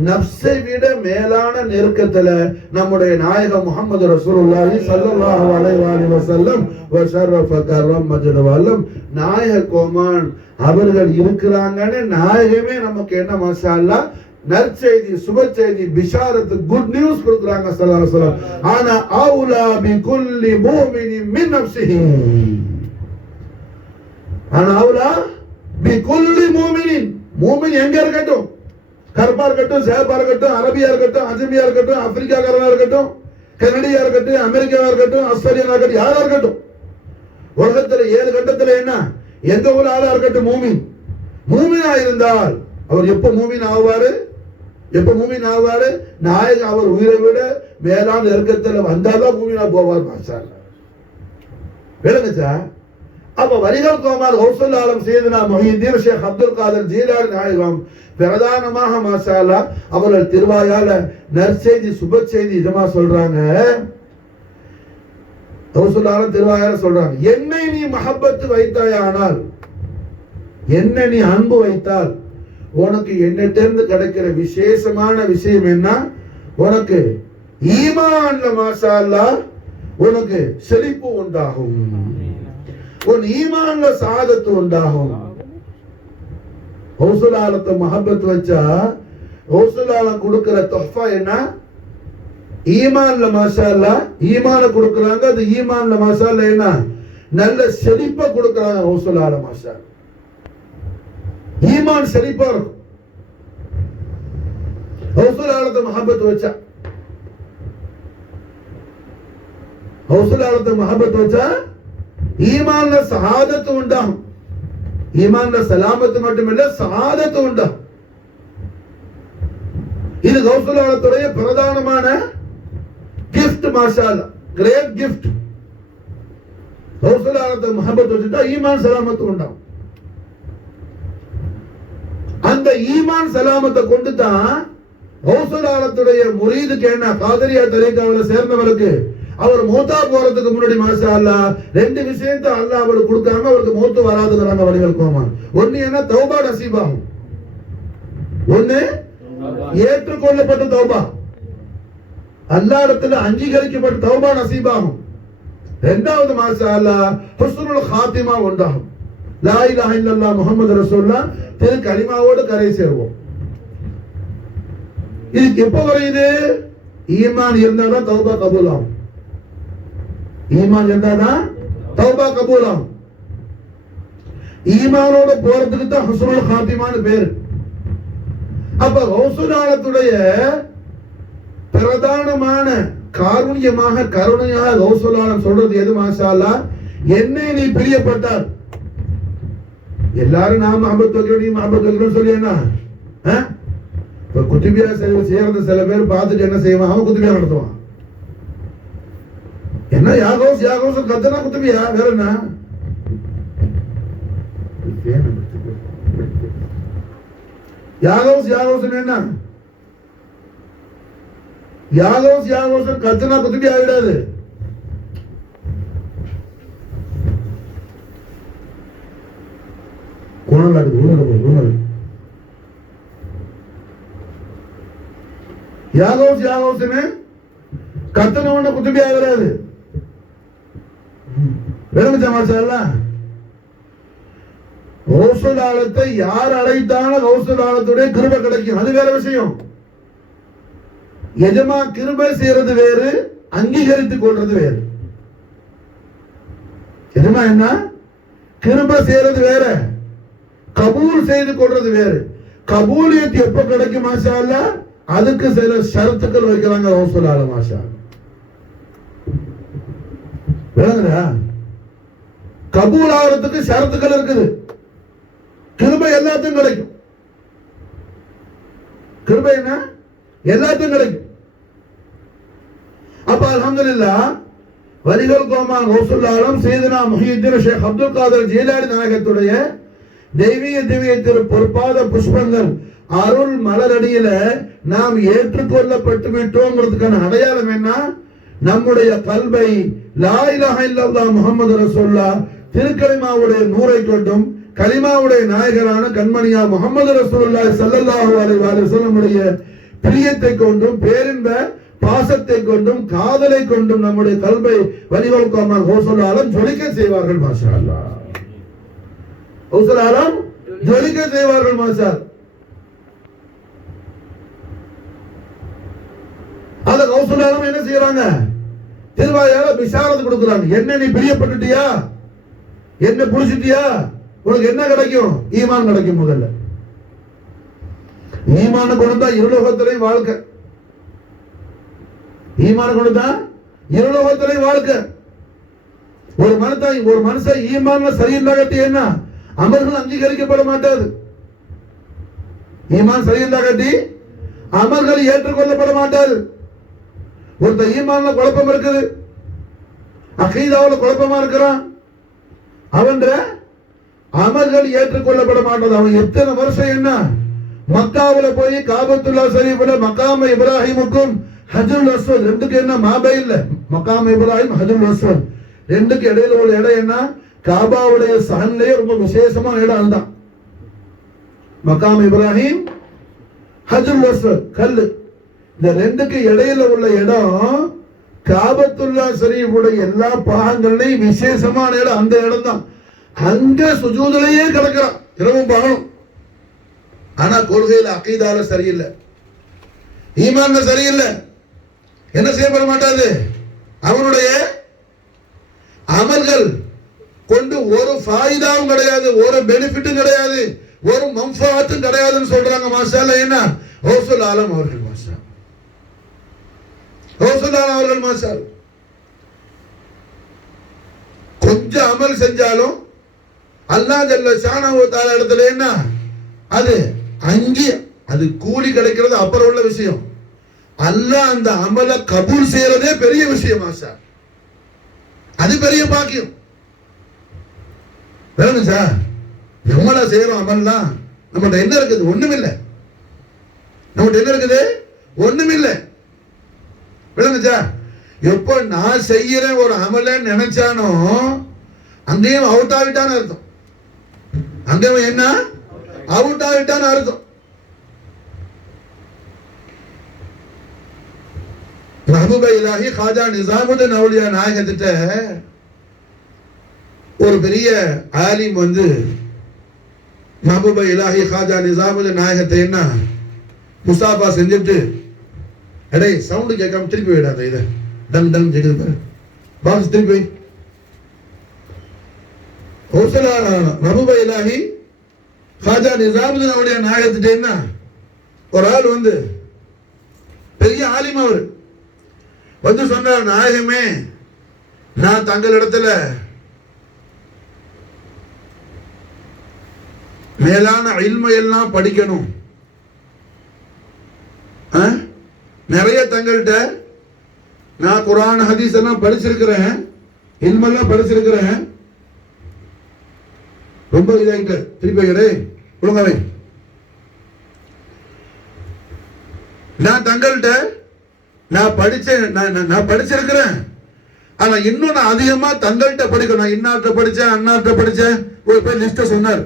நஃப்ஸை விட மேலான நெருக்கத்துல நம்முடைய நாயகம் முஹம்மது ரசூலுல்லாஹி ஸல்லல்லாஹு அலைஹி வஸல்லம் வ ஷரஃப கர்ரம் மஜ்து வல்லம் நாயக கோமான் அவர்கள் இருக்கிறாங்கன்னு நாயகமே நமக்கு என்ன மாஷா அல்லாஹ் நற்செய்தி, சுப செய்தி, பிஷாரத், குட் நியூஸ் கொடுக்குறாங்க ஸல்லல்லாஹு அலைஹி வஸல்லம். ஆனா அவுலா பி குல்லி முஃமினின் மின் நஃப்ஸிஹி, ஆனா அவுலா பி குல்லி முஃமினின், மூமின் எங்க இருக்கட்டும், கருப்பா இருக்கட்டும், சேப்பா இருக்கட்டும், அரபியா இருக்கட்டும், அஜமியா இருக்கட்டும், ஆப்பிரிக்காக்காரனா இருக்கட்டும், கனடியா இருக்கட்டும், அமெரிக்காவா இருக்கட்டும், ஆஸ்திரேலியா இருக்கட்டும், யாரா இருக்கட்டும், உலகத்துல 7 கட்டத்துல என்ன எந்த ஒரு ஆளா இருக்கட்டும், மூமினா இருந்தால் அவர் எப்ப மூமின் ஆவாரு? எப்ப மூமின் ஆவாரு? நாயகம் அவர் உயிரை விட மேலான நெருக்கத்துல வந்தாதான் மூமினா போவார். மாஷா அல்லாஹ். விளங்குச்சா? அப்ப வரிகள் கோமார் ஹவுசுல் ஆலம் சையதுனா முஹியுத்தீன் ஷேக் அப்துல் காதர் ஜீலானி நாயகம் பிரதானமாக மாஷா அல்லாஹ் அவர்கள் திருவாயால நற்செய்தி, சுப செய்தி இதமா சொல்றாங்க. ஹவுசுல் ஆலம் திருவாயால சொல்றாங்க, என்னை நீ மஹப்பத்து வைத்தாயானால், என்ன நீ அன்பு வைத்தால் உனக்கு என்னிடமிருந்து கிடைக்கிற விசேஷமான விஷயம் என்ன? உனக்கு ஈமான்ல மாஷா அல்லாஹ் உனக்கு செழிப்பு உண்டாகும், உன் ஈமான்ல சாதத்து உண்டாகும். ஹவுசுல் ஆலத்தை மஹப்பத் வச்சா ஹவுசுல் ஆலம் கொடுக்கிற தொஃபா என்ன? ஈமான்ல மாஷா அல்லாஹ் ஈமான கொடுக்கறாங்க. அது ஈமான்ல மாஷா அல்லாஹ் என்ன நல்ல செழிப்பா கொடுக்கறாங்க. கௌசுல் ஆலம் மாஷா ஈமான் செழிப்பா இருக்கும். கௌசுல் ஆலத்தை மஹப்பத் வச்சா கௌசுல் ஆலத்தை மஹப்பத் வச்சா ஈமான்ல சஹாதத்து உண்டாகும். ஈமான்ல சலாமத்து மட்டுமில்ல சஹாதத்து உண்டாகும். இது கௌசுல் ஆலத்துடைய பிரதானமான கிஃப்ட் மாஷா அல்லாஹ், கிரேட் கிஃப்ட். கௌசுல் ஆலத்தை மஹப்பத் வச்சுட்டா ஈமான் சலாமத்து உண்டாகும். அந்த ஈமான் சலாமத்தை கொண்டு தான் கௌசுல் ஆலத்துடைய முரீதுக்கு என்ன காதரியா தரீகாவுல சேர்ந்தவருக்கு அவர் மௌத்தா போறதுக்கு முன்னாடி மாஷா அல்லாஹ் ரெண்டு விஷயத்தை அல்லாஹ் அவருக்கு கொடுக்காம அவருக்கு மௌத்து வராதுங்கறாங்க வடிவல் கோமான். ஒன்னு என்ன தௌபா நசீபாகும், ஒன்னு ஏற்றுக்கொள்ளப்பட்ட தௌபா அல்லாஹ் இடத்துல அங்கீகரிக்கப்பட்ட தௌபா நசீபாகும். இரண்டாவது மாஷா அல்லாஹ் ஹுஸ்னுல் காத்திமா உண்டாகும். லா இலாஹ இல்லல்லாஹ் முஹம்மது ரசூலுல்லாஹ் திரு கலிமாவோடு கரை சேருவோம். இதுக்கு எப்போ வரையுது? ஈமான் இருந்தாதான் தௌபா கபூல் ஆகும். ஈமான் இருந்தாதான் தௌபா கபூல் ஆகும். ஈமானோட போறதுக்கு தான் ஹுஸ்னுல் காத்திமான்னு பேரு. அப்ப கௌசுல் ஆலத்துடைய பிரதானமான காருண்யமாக கருணையாக கௌசுல் ஆலம் சொல்றது எது மாஷா அல்லாஹ்? என்னை நீ பிரியப்பட்டால் எல்லாரும் நான் மஹபத் வைக்கிறோம் நீ மஹபத் வைக்கிறோம் சொல்லி என்ன இப்ப குத்துபியா செய்யறது சில பேர் பார்த்துட்டு என்ன செய்வான்? அவன் குத்துபியா நடத்துவான். என்ன யாகோஸ் யாகோஸ் கத்தனா குத்துபியா வேற என்ன? யாகோஸ் யாகோஸ் என்ன? யாகோஸ் யாகோஸ் கத்தனா குத்துபியா ஆயிடாது. யாகோஸ் யாகோஸ் கத்தனவன குத்துபியா ஆகிறாது. கௌசுல் ஆலத்தை யார் அழைத்தாலும் கௌசுல் ஆலத்துடைய கிருபை கிடைக்கும். அது வேற விஷயம். எஜமா கிருபை செய்யறது வேறு, அங்கீகரித்துக் கொள்றது வேறு. எஜமா என்ன கிருபை செய்யறது வேற, கபூல் செய்து கொள்றது வேறு. கபூலியத் எப்ப கிடைக்கும் மாஷா அல்லாஹ்? அதுக்கு சில ஷரத்துக்கள் வைக்கிறாங்க கௌசுல் ஆலம் மாஷா. விளங்குதா? கபூல் ஆகிறதுக்கு ஷரத்துக்கள் இருக்குது. கிருபை எல்லாத்தையும் கிடைக்கும். கிருபை என்ன எல்லாத்தையும் கிடைக்கும். அப்ப அல்ஹம்துலில்லாஹ் வலிகள் கோமான் கௌசுல் ஆலம் சையதுனா முஹியுத்தீன் ஷேக் அப்துல் காதர் ஜீலானி நாயகத்துடைய தெய்வீக திவ்ய திரு பொற்பாத புஷ்பங்கள் அருள் மலரடியில நாம் ஏற்றுக்கொள்ளப்பட்டு விட்டோங்கிறதுக்கான அடையாளம் என்ன? நம்முடைய கல்வை லா இலாஹ இல்லல்லாஹ் முஹம்மது ரசூலுல்லாஹ் திருக்கலிமாவுடைய நூரை கொண்டும் கலிமாவுடைய நாயகரான கண்மணியா முஹம்மது ரசூலுல்லாஹ் ஸல்லல்லாஹு அலைஹி வஸல்லம் உடைய பிரியத்தை கொண்டும் பேரின்ப பாசத்தை கொண்டும் காதலை கொண்டும் நம்முடைய கல்வை வலிவல் கோமான் கௌசுல் ஆலம் ஜொலிக்க செய்வார்கள் மாஷா அல்லாஹ். கௌசுல் ஆலம் ஜொலிக்க செய்வார்கள் மாஷா. அத கௌசுல் ஆலம் என்ன செய்யறாங்க? திருவாயால பிஷாரத் கொடுக்குறாங்க. என்ன நீ பிரியப்பட்டுட்டியா, என்ன புடிச்சிட்டியா, உனக்கு என்ன கிடைக்கும்? ஈமான் கிடைக்கும். முதல்ல ஈமான கொடுத்தா இருலோகத்திலே வாழ்க்கை. ஈமான கொடுத்தா இருலோகத்திலே வாழ்க்கை. ஒரு மனுஷன் ஈமான்ல சரியில்லாட்டி என்ன அமல்கள் அங்கீகரிக்கப்பட மாட்டாது. ஈமான் சரியில்லாட்டி அமல்கள் ஏற்றுக்கொள்ளப்பட மாட்டாது. ஒருத்தர் ஈமான்ல குழப்பம் இருக்குது, அகீதாவுல குழப்பமா இருக்கிறான், அவன் அமல்கள் ஏற்றுக்கொள்ளப்பட மாட்டது. அவன் எத்தனை வருஷம் என்ன மக்காவுல போய் காபத்துல்லா ஷரீஃப்ல மகாம இப்ராஹிமுக்கும் ஹஜ்ருல் அஸ்வத் ரெண்டுக்கு என்ன மாபை இல்ல, மகாம இப்ராஹிம் ஹஜ்ருல் அஸ்வத் ரெண்டுக்கு இடையில உள்ள இடம் என்ன? காபாவுடைய சஹன்லயே ரொம்ப விசேஷமான இடம் அதுதான். மகாம இப்ராஹிம் ஹஜ்ருல் அஸ்வத் கல்லு, இந்த ரெண்டுக்கு இடையில உள்ள இடம் காபத்துல்லா ஷரீஃபுடைய எல்லா பாகங்களையும் விசேஷமான இடம் அந்த இடம் தான். அங்க சுஜூதிலேயே கிடக்கிறான் இரவும் பகலும். ஆனா கொள்கையில அகீதால சரியில்லை, ஈமான்ல சரியில்லை. என்ன செய்யப்பட மாட்டாது? அவனுடைய அமல்கள் கொண்டு ஒரு ஃபாயிதாவும் கிடையாது, ஒரு பெனிஃபிட்டும் கிடையாது, ஒரு மம்ஃபாத்தும் கிடையாதுன்னு சொல்றாங்க. மாஷாஅல்லா. என்ன ஹௌசுல் ஆலம் அவர்கள் மாஷா, ஹௌசுல் ஆலம் அவர்கள் மாஷா, கொஞ்சம் அமல் செஞ்சாலும் அல்லாஹ் ஜல்ல ஷானஹு தஆலா இடத்துல என்ன அது அங்கே அது கூலி கிடைக்கிறது அப்புறம் உள்ள விஷயம். அல்லாஹ் அந்த அமலை கபூல் செய்யறதே பெரிய விஷயம் மாஷா, அது பெரிய பாக்கியம். வேணும் சார், நம்மளா செய்யறோம் அமல்லாம், நம்மகிட்ட என்ன இருக்குது? ஒண்ணுமில்லை. நம்மகிட்ட என்ன இருக்குது? ஒண்ணுமில்லை. விளங்குச்சா? எப்போ நான் செய்யறேன் ஒரு அமல நினைச்சானோ அங்கேயும் அவுட் ஆகிட்டான்னு அர்த்தம். அங்கேயும் என்ன அவுட் ஆகிட்டான்னு அர்த்தம். மஹபூப இலாஹி காஜா நிசாமுதீன் அவுலியா நாயகத்திட்ட ஒரு பெரிய ஆலிம் வந்து மஹபூப இலாஹி காஜா நிசாமுதீன் நாயகத்தை என்ன முசாஃபா செஞ்சுட்டு, எடே சவுண்டு கேட்காம திருப்பி விடாத, இதை டங் டங் கேக்குது பாரு, பாக்ஸ் திருப்பி. மஹபூப இலாஹி காஜா நிசாமுதீன் அவுலியா நாயகத்திட்ட என்ன ஒரு ஆள் வந்து பெரிய ஆலிம் அவர் வந்து சொன்னார், நாயகமே நான் தங்கள் இடத்துல மேலான இல்மை எல்லாம் படிக்கணும், நிறைய தங்கள்கிட்ட நான் குர்ஆன் ஹதீஸ் எல்லாம் படிச்சிருக்கிறேன், இல்மெல்லாம் படிச்சிருக்கிறேன், ரொம்ப இதாயிட்ட திருப்பி கடை ஒழுங்காவே, நான் தங்கள்கிட்ட நான் படிச்சிருக்கிறேன், ஆனா இன்னும் நான் அதிகமா தங்கள்கிட்ட படிக்கணும். நான் இன்னார்ட்ட படிச்சேன், அன்னார்ட்ட படிச்சேன், ஒரு பேர் லிஸ்ட சொன்னார்.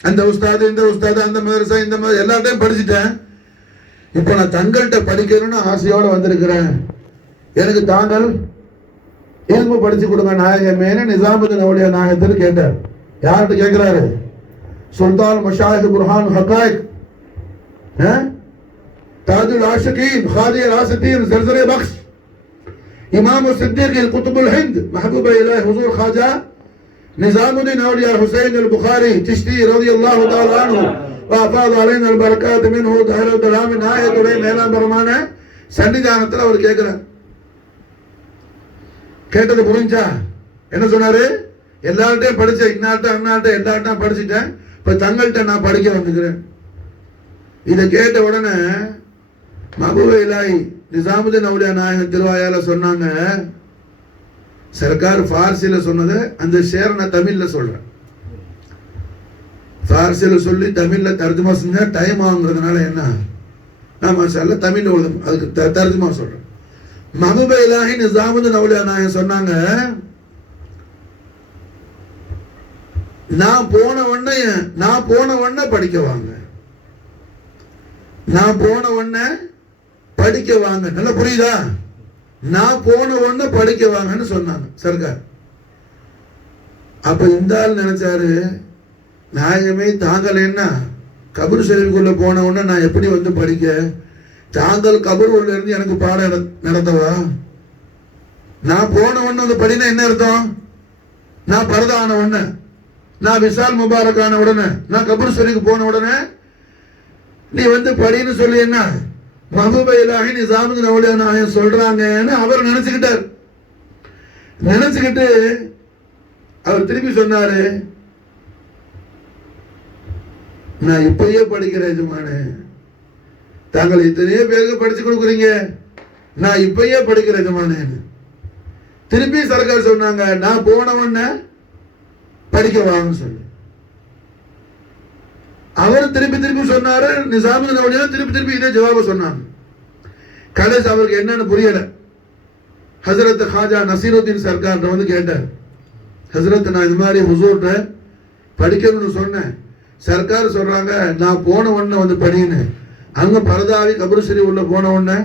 அந்த உஸ்தாது, இந்த உஸ்தாது, அந்த மதரசா, இந்த மாதிரி எல்லாத்தையும் படிச்சுட்டேன். இப்ப நான் தங்கள்கிட்ட படிக்கணும்னு ஆசையோட வந்திருக்கிறேன், எனக்கு தாங்கள் இல்மு படிச்சு கொடுங்க நாயகமேனு நிசாமுதீன் அவுலியா நாயகத்தில் கேட்டார். யார்கிட்ட கேட்கிறாரு? சுல்தான் மஷாயிக் புர்ஹான் ஹகாயிக், ताजुल आशिकीन, खादी रासितीन, ज़रज़रे बख्श, इमाम सिद्दीक़ कुतुबुल हिंद, महबूब इलाही हुज़ूर ख्वाजा निज़ामुद्दीन औलिया हुसैन अल बुखारी चिश्ती रज़ियल्लाहु तआला अन्हु व अफ़ाज़ अलैना अल बरकात मिन्हु दहर दराम नायतुடைய மேலாம் பெருமான சன்னிதானத்துல அவர் கேக்குறார். கேட்டது புரிஞ்சா? என்ன சொன்னாரு? எல்லார்ட்டையும் படிச்சேன், இன்னார்ட்ட அன்னார்ட்ட எல்லார்ட்டையும் படிச்சுட்டேன், இப்ப தங்கள்கிட்ட நான் படிக்க வந்துக்கிறேன். இதை கேட்ட உடனே மஹபூப இலாஹி நிசாமுதீன் அவுலியா நாயகம் திருவாயால சொன்னாங்க, சர்க்கார் ஃபார்சில சொன்னது அந்த ஷேர் நான் தமிழ்ல சொல்றேன். ஃபார்சில சொல்லி தமிழ்ல தர்ஜுமா செஞ்சா டைம் ஆகுங்கிறதுனால என்ன நான் மாஷாஅல்லாஹ் தமிழ்ல அதுக்கு தர்ஜுமா சொல்றேன். மஹபூப இலாஹி நிசாமுதீன் அவுலியா நாயகம் சொன்னாங்க, நான் போன உடனே படிக்க வாங்க, நான் போன உடனே படிக்க வாங்க. நல்லா புரியுதா? நான் போன உடனே படிக்க வாங்கன்னு சொன்னாங்க சர்க்கார். அப்ப இந்த ஆள் நினைச்சாரு, நாயகமே தாங்கள் என்ன கபர் ஷரீஃப்குள்ள போன உடனே நான் எப்படி வந்து படிக்க? தாங்கள் கபர் உள்ள இருந்து எனக்கு பாடம் நடந்தவா? நான் போன உடனே வந்து படினா என்ன அர்த்தம்? நான் பரதான உடனே, நான் விசால் முபாரக் ஆன உடனே, நான் கபர் ஷரீஃப் போன உடனே நீ வந்து படின்னு சொல்லி என்ன மஹபூப இலாஹி நிசாமுதீன் அவுலியா நாயகம் சொல்றாங்கன்னு அவர் நினைச்சுக்கிட்டார். நினைச்சுக்கிட்டு அவர் திருப்பி சொன்னாரு, நான் இப்பயே படிக்கிறேன் எஜமானே, தாங்கள் இத்தனையோ பேருக்கு படிச்சு கொடுக்குறீங்க, நான் இப்பயே படிக்கிறேன் எஜமானே. திருப்பி சர்க்கார் சொன்னாங்க, நான் போன உடனே படிக்க வாங்கன்னு சொல்லி. அவர் திருப்பி சொன்னாரு. நிசாமுதீன் அவுலியா திருப்பி இதே ஜவாப சொன்னாங்க. கடைசி அவருக்கு என்னன்னு புரியல. ஹஜரத் காஜா நசீருத்தீன் சர்க்கார் வந்து கேட்டார், ஹஜரத் நான் இது மாதிரி ஹுசூர்ட்ட படிக்கணும்னு சொன்னேன், சர்க்கார் சொல்றாங்க நான் போன உடனே வந்து படின்னு, அங்க பரதாவி கபர் ஷரீஃப் உள்ள போன உடனே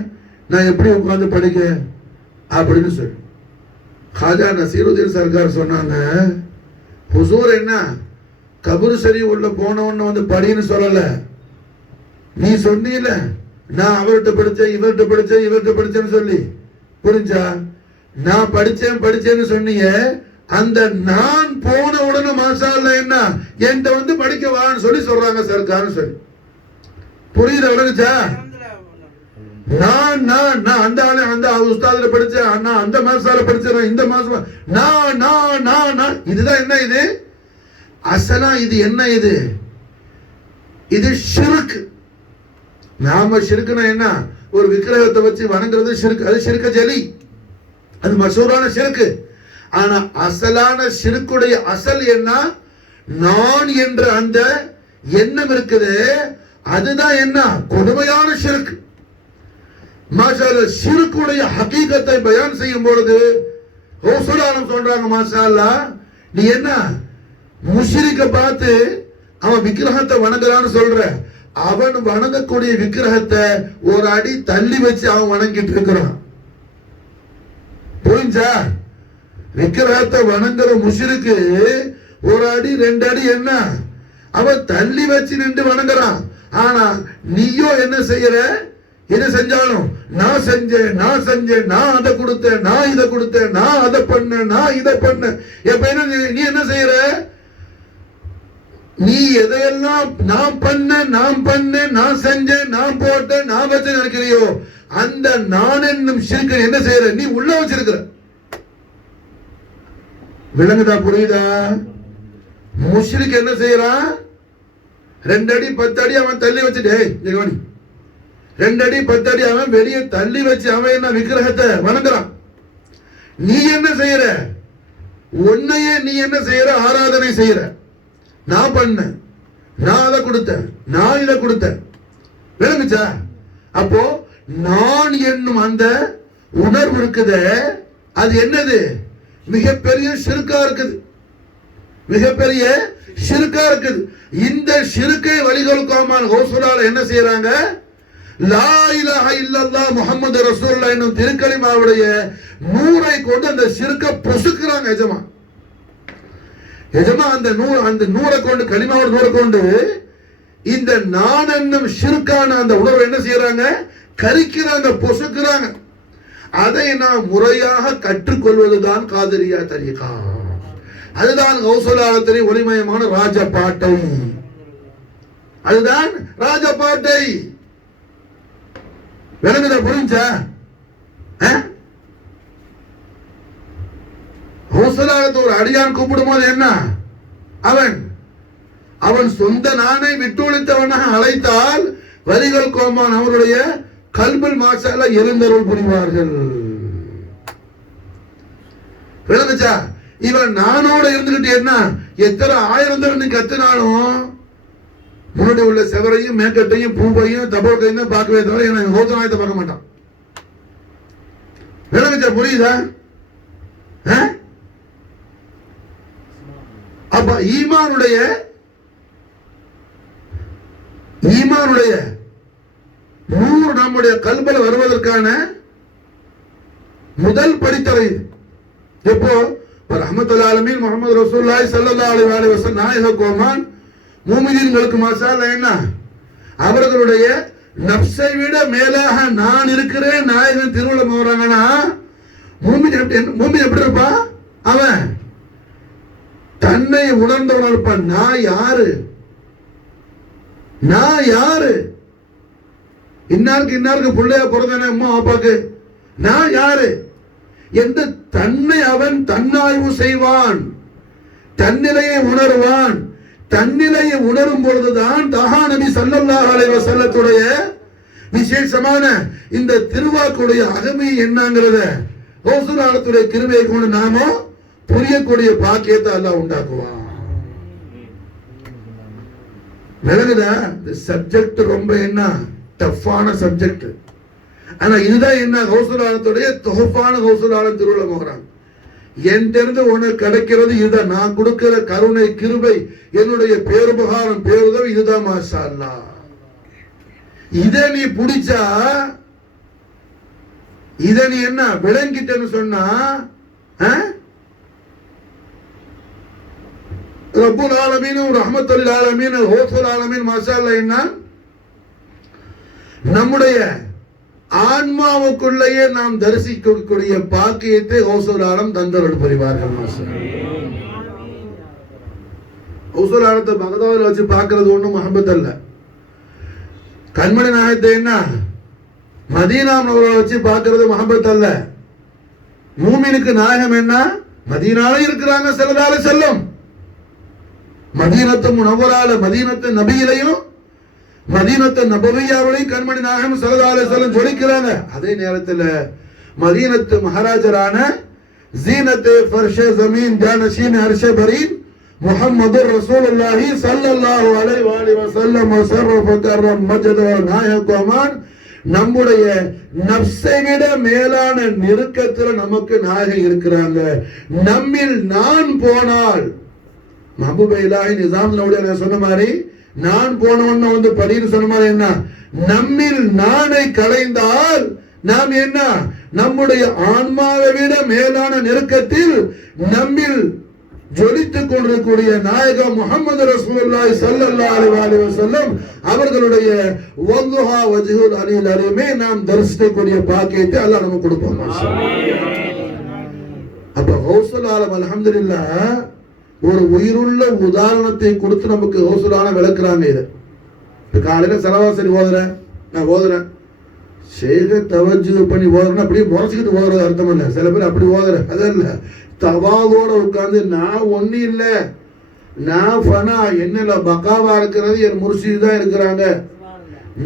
நான் எப்படி உட்கார்ந்து படிக்க அப்படின்னு சொல்லி காஜா நசீருத்தீன் சர்க்கார் சொன்னாங்க, ஹுசூர் என்ன கபர் ஷரீஃப் உள்ள போன உடனே வந்து படின்னு சொல்லல, நீ சொன்னீல நான் அவர்கிட்ட படிச்சேன், இவர்கிட்ட படிச்சேன், இவர்கிட்ட படிச்சேன்னு சொல்லி. புரிஞ்சா? நான் படிச்சேன்னு சொன்னீங்க. அந்த நான் போன உடனே மாஷா அல்லாஹ் என்ன என்கிட்ட வந்து படிக்க வான்னு சொல்லி சொல்றாங்க சர்க்கார்னு சொல்லி. புரியுதா? விளங்குச்சா? நான் அந்த ஆளு அந்த உஸ்தாதுல படிச்சேன், நான் அந்த மாசால படிச்சேன், இந்த மாசம் நான் இதுதான் என்ன இது அசலா? இது என்ன இது? இது ஷிர்க். நாம ஷிர்க்னா என்ன? ஒரு விக்கிரகத்தை வச்சு வணங்குறது ஷிர்க். அது ஷிர்க ஜலி, அது மசூரான ஷிர்க். ஆனா அசலான ஷிர்க்குடைய அசல் என்ன? நான் என்ற அந்த எண்ணம் இருக்குது, அதுதான் என்ன? கொடுமையான ஷிர்க். மாஷா அல்லாஹ், ஷிர்க்குடைய ஹகீகத்தை பயான் செய்யும் பொழுது ரசூலுல்லாஹ் சொல்றாங்க, மாஷா அல்லாஹ், நீ என்ன முஷ்ரிக்க பார்த்து அவன் விக்கிரகத்தை வணங்குறான்னு சொல்ற, அவன் வணங்கக்கூடிய விக்கிரகத்தை ஒரு அடி தள்ளி வச்சு அவன் வணங்கிட்டு இருக்கிறான். புரிஞ்சா? விக்கிரகத்தை வணங்குற முஷ்ரிக்கு ஒரு அடி 2 அடி என்ன அவன் தள்ளி வச்சு நின்று வணங்குறான். ஆனா நீயோ என்ன செய்யற? எது செஞ்சாலும் நான் செஞ்சேன், நான் அதை கொடுத்தேன், நான் இதை கொடுத்தேன், நான் அதை பண்ணேன், நான் இதை பண்ணேன். எப்ப என்ன நீ என்ன செய்யற? நீ எதையெல்லாம் நான் பண்ணேன், நான் செஞ்சேன், நான் போட்டேன், நான் வச்சு நினைக்கிறியோ, அந்த நான் என்னும் ஷிர்க்கை என்ன செய்யற? நீ உள்ள வச்சிருக்கிற. விளங்குதா? புரியுதா? முஷ்ரிக் என்ன செய்யறான்? 2 அடி 10 அடி அவன் தள்ளி வச்சுட்டு 2 அடி 10 அடி அவன் வெளியே தள்ளி வச்சு அவன் என்ன விக்கிரகத்தை வணங்குறான். நீ என்ன செய்யற? உன்னையே நீ என்ன செய்யற? ஆராதனை செய்யற. நான் பண்ணேன், நான் அதை கொடுத்தேன், நான் இதை கொடுத்தேன். விளங்குச்சா? அப்போ நான் என்னும் அந்த உணர்வு இருக்குது, அது என்னது? மிகப்பெரிய ஷிர்கா இருக்குது, மிகப்பெரிய ஷிர்கா இருக்குது. இந்த ஷிர்கை வழிகொடுக்காம கௌசுலால என்ன செய்யறாங்க? லா இலாஹ இல்லல்லாஹ் முஹம்மது ரசூலுல்லாஹ் என்னும் திருக்கலிமாவுடைய நூரை கொண்டு அந்த ஷிர்கை பொசுக்குறாங்க. எஜமா அந்த நூரை கொண்டு, கலிமாவோட நூரை கொண்டு இந்த நான் என்னும் ஷிர்கான அந்த உணர்வை என்ன செய்யறாங்க? கரிக்கிறாங்க, பொசுக்குறாங்க. அதை நாம் முறையாக கற்றுக்கொள்வதுதான் காதிரியா தரீகா. அதுதான் கௌசுலாலத்திலே ஒளிமயமான ராஜபாட்டை. அதுதான் ராஜபாட்டை. விளங்குதா? புரிஞ்சா? கௌசுலாலத்தை ஒரு அடியான் கூப்பிடும் போது என்ன? அவன் சொந்த நானை விட்டொழித்தவனாக அழைத்தால் வரிகள் கோமான் அவருடைய கல்பில் மாஷால எழுந்தருள் புரிவார்கள். விளங்குச்சா? இவன் நானோட இருந்துகிட்டு என்ன எத்தனை 1000 தடவை கத்தினாலும் முன்னாடி உள்ள செவரையும் மேக்கட்டையும் பூவையும் தபோக்கையும் தான் பார்க்கவே தவிர எனக்கு ஹோசனாயத்தை பார்க்க மாட்டான். விளங்குச்சா? புரியுதா? அப்ப ஈமானுடைய நூறு நம்முடைய கல்பல வருவதற்கான முதல் படித்தரை எப்போ? ரஹ்மத்துல் ஆலமீன் முஹம்மது ரசூலுல்லாஹி ஸல்லல்லாஹு அலைஹி வஸல்லம் நாயக கோமான் மூமினீன்களுக்கு மாஷா அல்லாஹ் என்ன அவர்களுடைய நஃப்ஸை விட மேலாக நான் இருக்கிறேன் நாயகன் திருவுளம் வராங்கன்னா மூமின் எப்படி இருப்பான்? அவன் தன்னை உணர்ந்தவன் இருப்பான். நான் யாரு? இன்னாருக்கு பிள்ளையா பிறந்தன அம்மா அப்பாக்கு நான் யாரு என்று தன்னை அவன் தன்னாய்வு செய்வான், தன்னிலையை உணர்வான். தன்னிலையை உணரும் பொழுதுதான் தஹா நபி ஸல்லல்லாஹு அலைஹி வஸல்லத்துடைய விசேஷமான இந்த திருவாக்குடைய அகமை என்னங்கிறத ரசூலுல்லாஹ்வுடைய கிருபையை கொண்டு நாம புரியக்கூடிய பாக்கியத்தை அல்லாஹ் உண்டாக்குவான். விளங்குதா? இந்த சப்ஜெக்ட் ரொம்ப என்ன டஃப்பான சப்ஜெக்ட். ஆனா இதுதான் என்ன கௌசுலாலத்துடைய தொகுப்பான கௌசுலாலம் திருவிழா போகிறான். என் தெரிந்து உனக்கு கிடைக்கிறது இதுதான். நான் கொடுக்கிற கருணை கிருபை என்னுடைய பேருபகாரம் பேருதம் இதுதான் மாஷா அல்லாஹ். இதை நீ பிடிச்சா, இதை நீ என்ன விளங்கிட்டேன்னு சொன்னா ரப்புல் ஆலமீன் ரஹ்மத்துல் ஆலமீன் ஹௌசுல் ஆலமீன் மாஷா அல்லாஹ் என்ன நம்முடைய ஆன்மாவுக்குள்ளேயே நாம் தரிசிக்கக்கூடிய பாக்கியத்தை ஹவுசுல் ஆலம் தந்தருள் புரிவார்கள். ஹவுசுல் ஆலத்தை பகதாதுல வச்சு பார்க்கிறது ஒண்ணும் மஹபத் அல்ல. கண்மணி நாயகத்தை என்ன மதீனா முனவ்வரா வச்சு பார்க்கிறது மஹபத் அல்ல. மூமினுக்கு நாயகம் என்ன மதீனால இருக்கிறாங்க ஸல்லல்லாஹு அலைஹி வஸல்லம். மதீனத்து முனவ்வரால மதீனத்து நபியிலையும் மதீனத்து நபவியாவிலையும் கண்மணி நாயகம் ஸல்லல்லாஹு அலைஹி வஸல்லம் ஜொலிக்கிறாங்க. அதே நேரத்தில் மதீனத்து மகாராஜரான ஜீனத்தே ஃபர்ஷே ஜமீன் ஜானஷீன் அர்ஷே பரீன் முஹம்மதுர் ரசூலுல்லாஹி ஸல்லல்லாஹு அலைஹி வஸல்லம் வஸர்ரஃப கர்ரம் மஜ்த நாயகமான் நம்முடைய நப்சை விட மேலான நெருக்கத்தில் நமக்கு நாயகம் இருக்கிறாங்க. நம்மில் நான் போனால் மஹபூபே இலாஹி நிசாம் சொன்ன மாதிரி நான் போனவன வந்து படின்னு சொன்ன மாதிரி என்ன நம்மில் நானை களைந்தால் நாம் என்ன நம்முடைய ஆன்மாவை விட மேலான நெருக்கத்தில் நம்மில் ஜொலித்துக் கொண்டிருக்கூடிய நாயகம் முஹம்மது ரசூலுல்லாஹி ஸல்லல்லாஹு அலைஹி வஸல்லம் அவர்களுடைய வதுஹா வஜ்ஹுல் அலில் அலிமே நாம் தரிசிக்கக்கூடிய பாக்கியத்தை அல்லாஹ் நமக்கு கொடுப்பான். அப்ப ஹவுசுல் ஆலம் அல்ஹம்துலில்லாஹ் ஒரு உயிருள்ள உதாரணத்தை கொடுத்து நமக்கு ஹவுசுல் ஆலம் விளக்குறாங்க. இதை காலையில சலவாசரி ஓதுறேன், நான் ஓதுறேன், ஷேக தவஜ்ஜு பண்ணி ஓதுறேன்னா அப்படியே முறைச்சிக்கிட்டு ஓதுறது அர்த்தம் இல்லை. சில பேர் அப்படி ஓதுறேன், அதல்ல தவாதோட உட்கார்ந்து நான் ஒண்ணு இல்லை, நான் ஃபனா என்னல பக்காவா இருக்கிறது என் முர்ஷிது தான் இருக்கிறாங்க,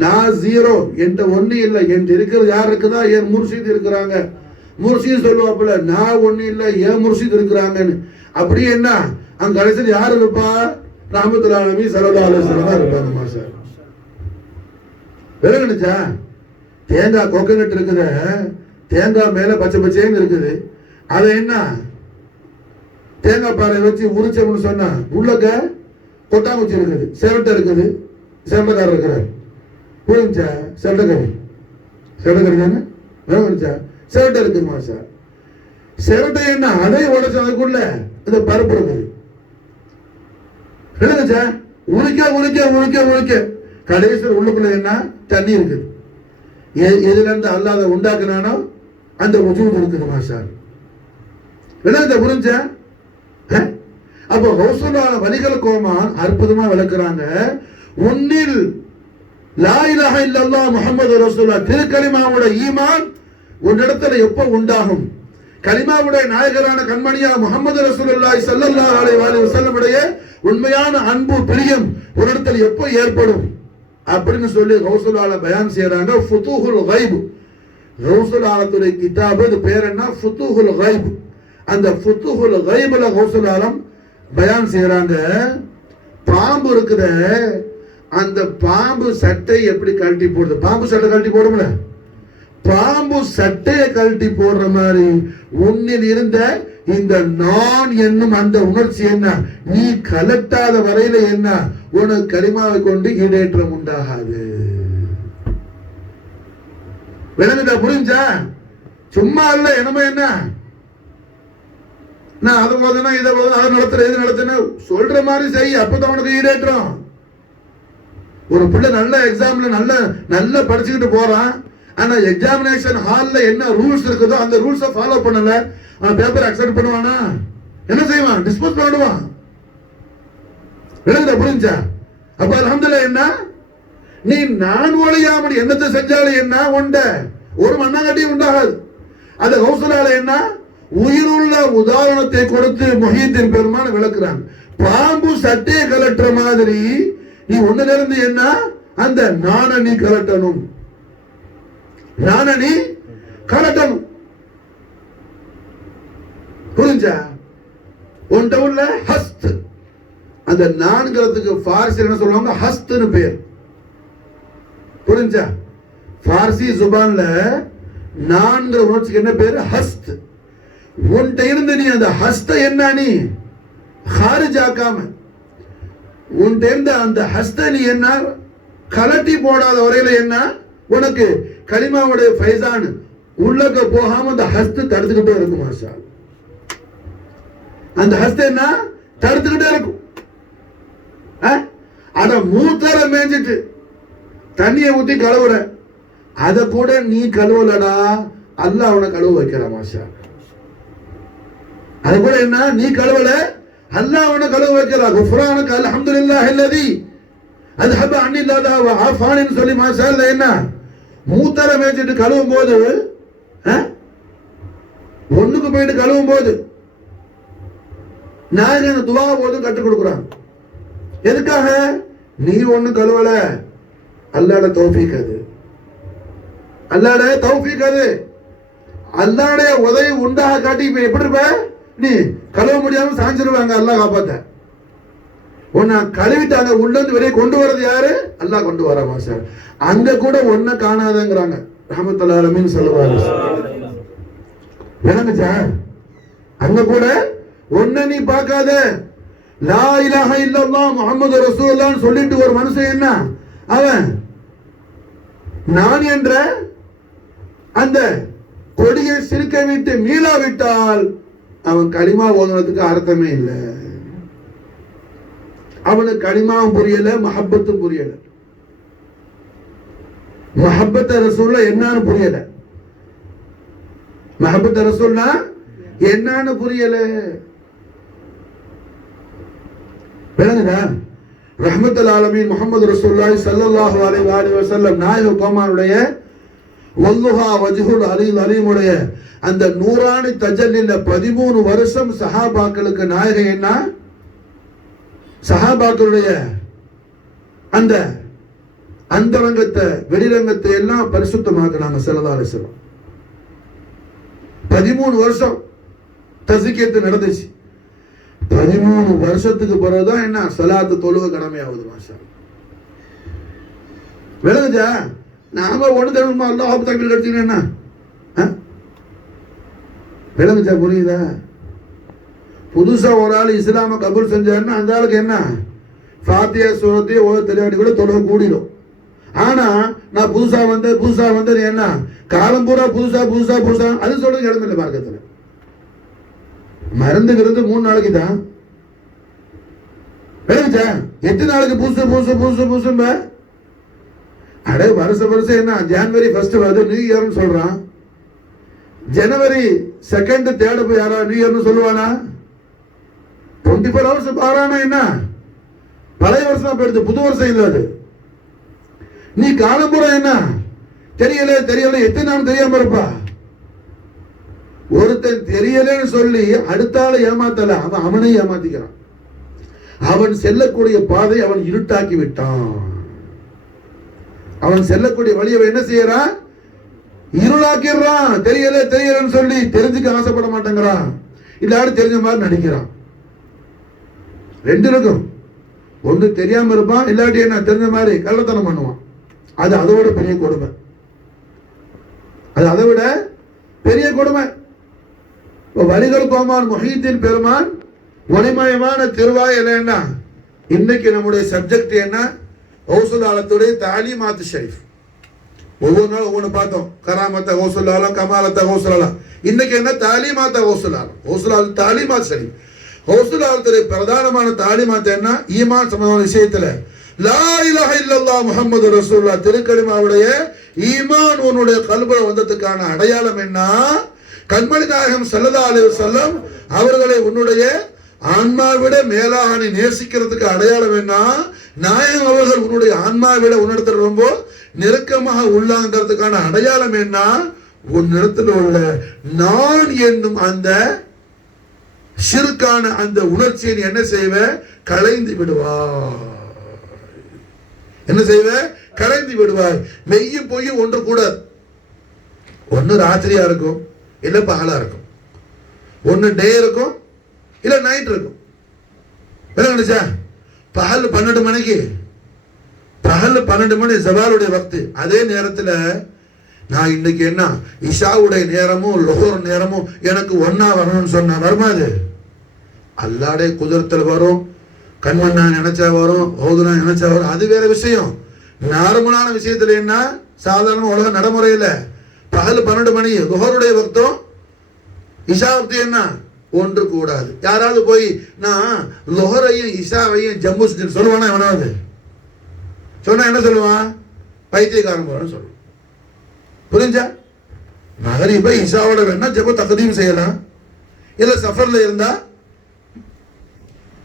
நான் ஜீரோ என்கிட்ட ஒண்ணு இல்லை, என்கிட்ட இருக்கிறது யார் இருக்குதா என் முர்ஷிது இருக்கிறாங்க. முர்ஷிது சொல்லுவாப்புல நான் ஒண்ணு இல்லை என் முர்ஷிது இருக்கிறாங்கன்னு. அப்படி என்ன அங்க கடைசியில் யாரு இருப்பா ரஹ்மத்துல் ஆலமீன் ஸல்லல்லாஹு அலைஹி வஸல்லம் இருப்பாங்க. மாஷா விளங்குச்சா? தேங்காய் கோகனட் இருக்குது, தேங்காய் மேல பச்சை பச்சைன்னு இருக்குது, அதை என்ன தேங்காய் பாறை வச்சு உரிச்சோம்னு சொன்னா உள்ளக்க கொட்டாங்குச்சி இருக்குது, செவட்டை இருக்குது, செவட்டக்காரர் இருக்கிறார். புரிஞ்சா? செவட்டக்கறி தானே விளங்குச்சா? செவட்டை இருக்குது. மாஷா செவட்டை என்ன அதை உடைச்சு அதுக்குள்ள இந்த பருப்பு இருக்குது. விளங்குச்சா? உரிக்க உரிக்க உரிக்க உரிக்க கடைசியில் உள்ளுக்குள்ள என்ன தண்ணி இருக்குது. எதுல இருந்து அல்லாத உண்டாக்குனானோ அந்த வஜூத் இருக்குது. மாஷா விளங்குச்சா? புரிஞ்சா? அப்போ ஹவுசுல் ஆலம் வலிகள் கோமான் அற்புதமா விளக்குறாங்க. உன்னில் லா இலாஹ இல்லல்லாஹ் முஹம்மது ரசூலுல்லாஹ் திருக்கலிமாவோட ஈமான் உன்னிடத்துல எப்போ உண்டாகும்? கலிமாவுடைய நாயகரான கண்மணியா முஹம்மது ரசூலுல்லாஹி ஸல்லல்லாஹு அலைஹி வஸல்லம் உடைய உண்மையான அன்பு பிரியம் ஒரு இடத்துல எப்போ ஏற்படும் அப்படின்னு சொல்லி ஹவுசுல் ஆலம் பயான் செய்யறாங்க. ஃபுதூஹுல் கைப் ஹவுசுல் ஆலத்துடைய கிதாப், இது பேர் என்ன? ஃபுதூஹுல் கைப். அந்த ஃபுதூஹுல் கைப்ல ஹவுசுல் ஆலம் பயான் செய்யறாங்க. பாம்பு இருக்குத, அந்த பாம்பு சட்டை எப்படி கழட்டி போடுது? பாம்பு சட்டை கழட்டி போடும்ல, பாம்பு சட்டையை கழட்டி போடுற மாதிரி உன்னில் இருந்த இந்த நான் என்னும் அந்த உணர்ச்சி என்ன நீ கலட்டாத வரையில என்ன உனக்கு கலிமாவை கொண்டு ஈடேற்றம் உண்டாகாது. விளங்குதா? புரிஞ்சா? சும்மா இல்ல என்னமோ என்ன நான் அதை போதுனா இதை போதும் அதை நடத்துறேன் இது நடத்துன சொல்ற மாதிரி செய், அப்பதான் உனக்கு ஈடேற்றம். ஒரு பிள்ளை நல்ல எக்ஸாம்ல நல்ல படிச்சுக்கிட்டு போறான், ஆனா எக்ஸாமினேஷன் ஹால்ல என்ன ரூல்ஸ் இருக்குதோ அந்த ரூல்ஸை ஃபாலோ பண்ணல, அவன் பேப்பர் அக்செப்ட் பண்ணுவானா? என்ன செய்வான்? டிஸ்போஸ் பண்ணிடுவான். விளங்குதா? புரிஞ்சா? அப்ப அல்ஹம்துலில்லாஹ் என்ன நீ நான் ஒழியாமல் என்னத்தை செஞ்சாலும் என்ன உண்ட ஒரு மண்ணாங்கட்டியும் உண்டாகாது. அது ஹவுசுல் ஆலம் என்ன உயிருள்ள உதாரணத்தை கொடுத்து முஹீத்தீன் பெருமான் விளக்குறாங்க. பாம்பு சட்டையை கலட்டுற மாதிரி நீ ஒண்ணுல இருந்து என்ன அந்த நாண நீ கலட்டணும், நாண நீ கலட்டணும். புரிஞ்சா? உன்ட உள்ள ஹஸ்த், அந்த நான்கிறதுக்கு ஃபார்சி என்ன சொல்லுவாங்க? ஹஸ்த்னு பேர். புரிஞ்சா? ஃபார்சி ஜுபான்ல நான்கிற உணர்ச்சிக்கு என்ன பேரு? ஹஸ்த். உன்கிட்ட இருந்து நீ அந்த ஹஸ்த என்ன நீ ஹாரிஜ் ஆக்காம உன்கிட்ட இருந்து அந்த ஹஸ்த நீ என்ன கலட்டி போடாத வரையில என்ன உனக்கு கலிமாவுடைய ஃபைசான் உள்ளக்க போகாம அந்த ஹஸ்த தடுத்துக்கிட்டே இருக்கும். மாஷா அந்த ஹஸ்த என்ன தடுத்துக்கிட்டே இருக்கும். அத மூத்தர மேய்ஞ்சிட்டு தண்ணியை ஊத்தி கலவுற அத கூட நீ கழுவலடா, அல்லாஹ் அவனை கழுவ வைக்கிறான். மாஷா, அது கூட என்ன, நீ கழுவல, அல்லாஹ் அவனை கழுவ வைக்கிறான். குஃப்ரானக அல்ஹம்துலில்லாஹி அல்லதி அஸ்ஹப அன்னி லதா வ ஆஃபானின்னு சொல்லி மாஷா அல்லாஹ் என்ன மூத்தர மேய்ச்சிட்டு கழுவும் போது, ஒண்ணுக்கு போயிட்டு கழுவும் போது நான் துவா போதும் கற்றுக் கொடுக்குறான். எதுக்காக? நீ ஒண்ணு கழுவல, அல்லாஹ்ட தௌஃபீக் அது, அல்லாஹ்ட தௌஃபீக் அது. அல்லாஹ்வுடைய உதவி உண்டாக காட்டி இப்ப எப்படி இருப்ப நீ? கழுவ முடியாம சாஞ்சிருவாங்க, அல்லாஹ் காப்பாத்த. உன்னை கழுவிட்டாங்க, உள்ள இருந்து வெளியே கொண்டு வரது யாரு? அல்லாஹ் கொண்டு வர. மாஷா, அங்க கூட ஒன்ன காணாதங்கிறாங்க ரஹ்மத்துல் ஆலமீன் ஸல்லல்லாஹு அலைஹி வஸல்லம். விளங்குச்சா? அங்க கூட ஒன்ன நீ பார்க்காத. லா இலாஹ இல்லல்லாஹ் முஹம்மது ரசூலுல்லாஹ் சொல்லிட்டு ஒரு மனுஷன் என்ன அவன் நான் என்ற அந்த கொடியை சிரிக்க விட்டு மீளாவிட்டால் அவன் களிமா ஓதுனதுக்கு அர்த்தமே இல்லை. அவனுக்கு களிமாவும் புரியல, மஹப்பத்தும் புரியல. மஹப்பத் ரசூலுல்லாஹ் என்னன்னு புரியல, மஹப்பத் ரசூலுல்லாஹ் என்னன்னு புரியல. விளங்குதா? ரஹ்மத்துல் ஆலமீன் முஹம்மது ரசூலுல்லாஹி ஸல்லல்லாஹு அலைஹி வஸல்லம் நாயக கோமானுடைய வல்லுஹா வஜ்ஹுல் அலீல் அலீமுடைய அந்த நூறானி தஜல்லில 13 வருஷம் சஹாபாக்களுக்கு நாயகம் என்ன, சஹாபாக்களுடைய அந்த அந்தரங்கத்தை வெளிரங்கத்தை எல்லாம் பரிசுத்தமாக்குனாங்க ஸல்லல்லாஹு அலைஹி வஸல்லம். 13 வருஷம் தஸ்கியத்து நடந்துச்சு. 13 வருஷத்துக்கு பிறகுதான் என்ன ஸலாத்து தொழுக கடமையாகுது. மாஷா, விளங்குச்சா? நாம ஒண்ணு தருமா அல்லாஹ் தக்பீர் கட்டினா என்ன விளங்குச்சா? புரியுதா? புதுசா ஒரு ஆள் இஸ்லாம கபூல் செஞ்சாருன்னா அந்த ஆளுக்கு என்ன ஃபாத்தியா சூரத்தையே ஓத தெரியாட்டி கூட தொழுக கூடிடும். ஆனா நான் புதுசா வந்தது என்ன காலம் பூரா புதுசா அது சொல்றது இடமில்லை மார்க்கத்துல. மருந்து விருந்து 3 நாளைக்கு தான். விளங்குச்சா? 8 நாளைக்கு புதுசு அடே வருஷம் என்ன ஜனவரி 1 வருது நியூ இயர்னு சொல்றான். ஜனவரி 2 3 போய் யாரா நியூ இயர்னு சொல்லுவானா? 24 ஹவர்ஸ் பாரானா என்ன பழைய வருஷம் போயிடுது, புது வருஷம் இல்ல அது. நீ காலம்புறம் என்ன தெரியல 8 நாள் தெரியாம இருப்பா. ஒருத்தன் தெரியலன்னு சொல்லி அடுத்தால ஏமாத்தல, அவனை ஏமாத்திக்கிறான். அவன் செல்லக்கூடிய பாதை அவன் இருட்டாக்கி விட்டான். அவன் செல்லக்கூடிய வழியை என்ன செய்யறான்? இருளாக்கிறான். தெரியலன்னு சொல்லி தெரிஞ்சுக்க ஆசைப்பட மாட்டேங்கிறான். இல்லாடு தெரிஞ்ச மாதிரி நடிக்கிறான். 2 இருக்கும். ஒண்ணு தெரியாம இருப்பான், இல்லாட்டி என்ன தெரிஞ்ச மாதிரி கள்ளத்தனம் பண்ணுவான். அது அதை விட பெரிய கொடுமை. வலிகள் கோமான் முஹீத்தீன் பெருமான் ஒளிமயமான திருவாயில் என்ன இன்னைக்கு நம்முடைய சப்ஜெக்ட் என்ன? கௌசுல் ஆலத்துடைய தாலீமாத்து ஷரீஃப். ஒவ்வொரு நாள் ஒவ்வொன்று பார்த்தோம். கராமத்த கௌசுல் ஆலம், கமாலத்த கௌசுல் ஆலம். இன்னைக்கு என்ன? தாலீமாத்த கௌசுல் ஆலம். கௌசுல் ஆலம் தாலீமாத் ஷரீஃப். கௌசுல் ஆலத்துடைய பிரதானமான தாலீமாத் என்ன? ஈமான் சம்பந்தமான விஷயத்துல லா இலாஹ இல்லல்லாஹ் முஹம்மது ரசூலுல்லாஹ் திருக்கலிமாவுடைய ஈமான் உன்னுடைய கல்புல வந்ததுக்கான அடையாளம் என்ன? கண்மணி நாயகம் ஸல்லல்லாஹு அலைஹி வஸல்லம் அவர்களை உன்னுடைய ஆன்மாவிட மேலாக நீ நேசிக்கிறதுக்கு அடையாளம் என்ன? நாயகம் அவர்கள் உன்னுடைய ஆன்மாவிட உன்னிடத்தில் ரொம்ப நெருக்கமாக உள்ளாங்கிறதுக்கான அடையாளம் என்ன? உன்னிடத்தில் உள்ள நான் என்னும் அந்த ஷிர்கான அந்த உணர்ச்சியை என்ன செய்வ? களைந்து விடுவாய். என்ன செய்வ? களைந்து விடுவாய். மெய்யும் பொய்யும் ஒன்று கூட. ஒன்னு ராத்திரியா இருக்கும், இல்ல பகலா இருக்கும். ஒன்னு டே இருக்கும், இல்ல நைட் இருக்கும். நினைச்சா பகல் 12 மணிக்கு, பகல் 12 மணி ஜவாலுடைய வக்து. அதே நேரத்தில் நான் இன்னைக்கு என்ன இஷாவுடைய நேரமும் லொஹர் நேரமும் எனக்கு ஒன்னா வரணும்னு சொன்னா வருமா? அது அல்லாடைய குதிரத்தில் வரும். கண்மண்ணா நினைச்சா வரும், ஓதுனா நினைச்சா வரும். அது வேற விஷயம். நார்மலான விஷயத்துல என்ன சாதாரண உலக நடைமுறையில பகல் 12 மணி லொஹருடைய வக்தும் இஷா வக்து என்ன ஒன்று கூடாது. யாராவது போய் நான் லொஹரையும் இஷாவையும் ஜம்மு சொல்லுவானா? எவனாவது சொன்னா என்ன சொல்லுவான்? பைத்தியக்காரன் போறன்னு சொல்லுவான். புரிஞ்சா? மகரிபை இஷாவோட வேணா ஜப தக்தீம் செய்யலாம். இல்ல சஃபர்ல இருந்தா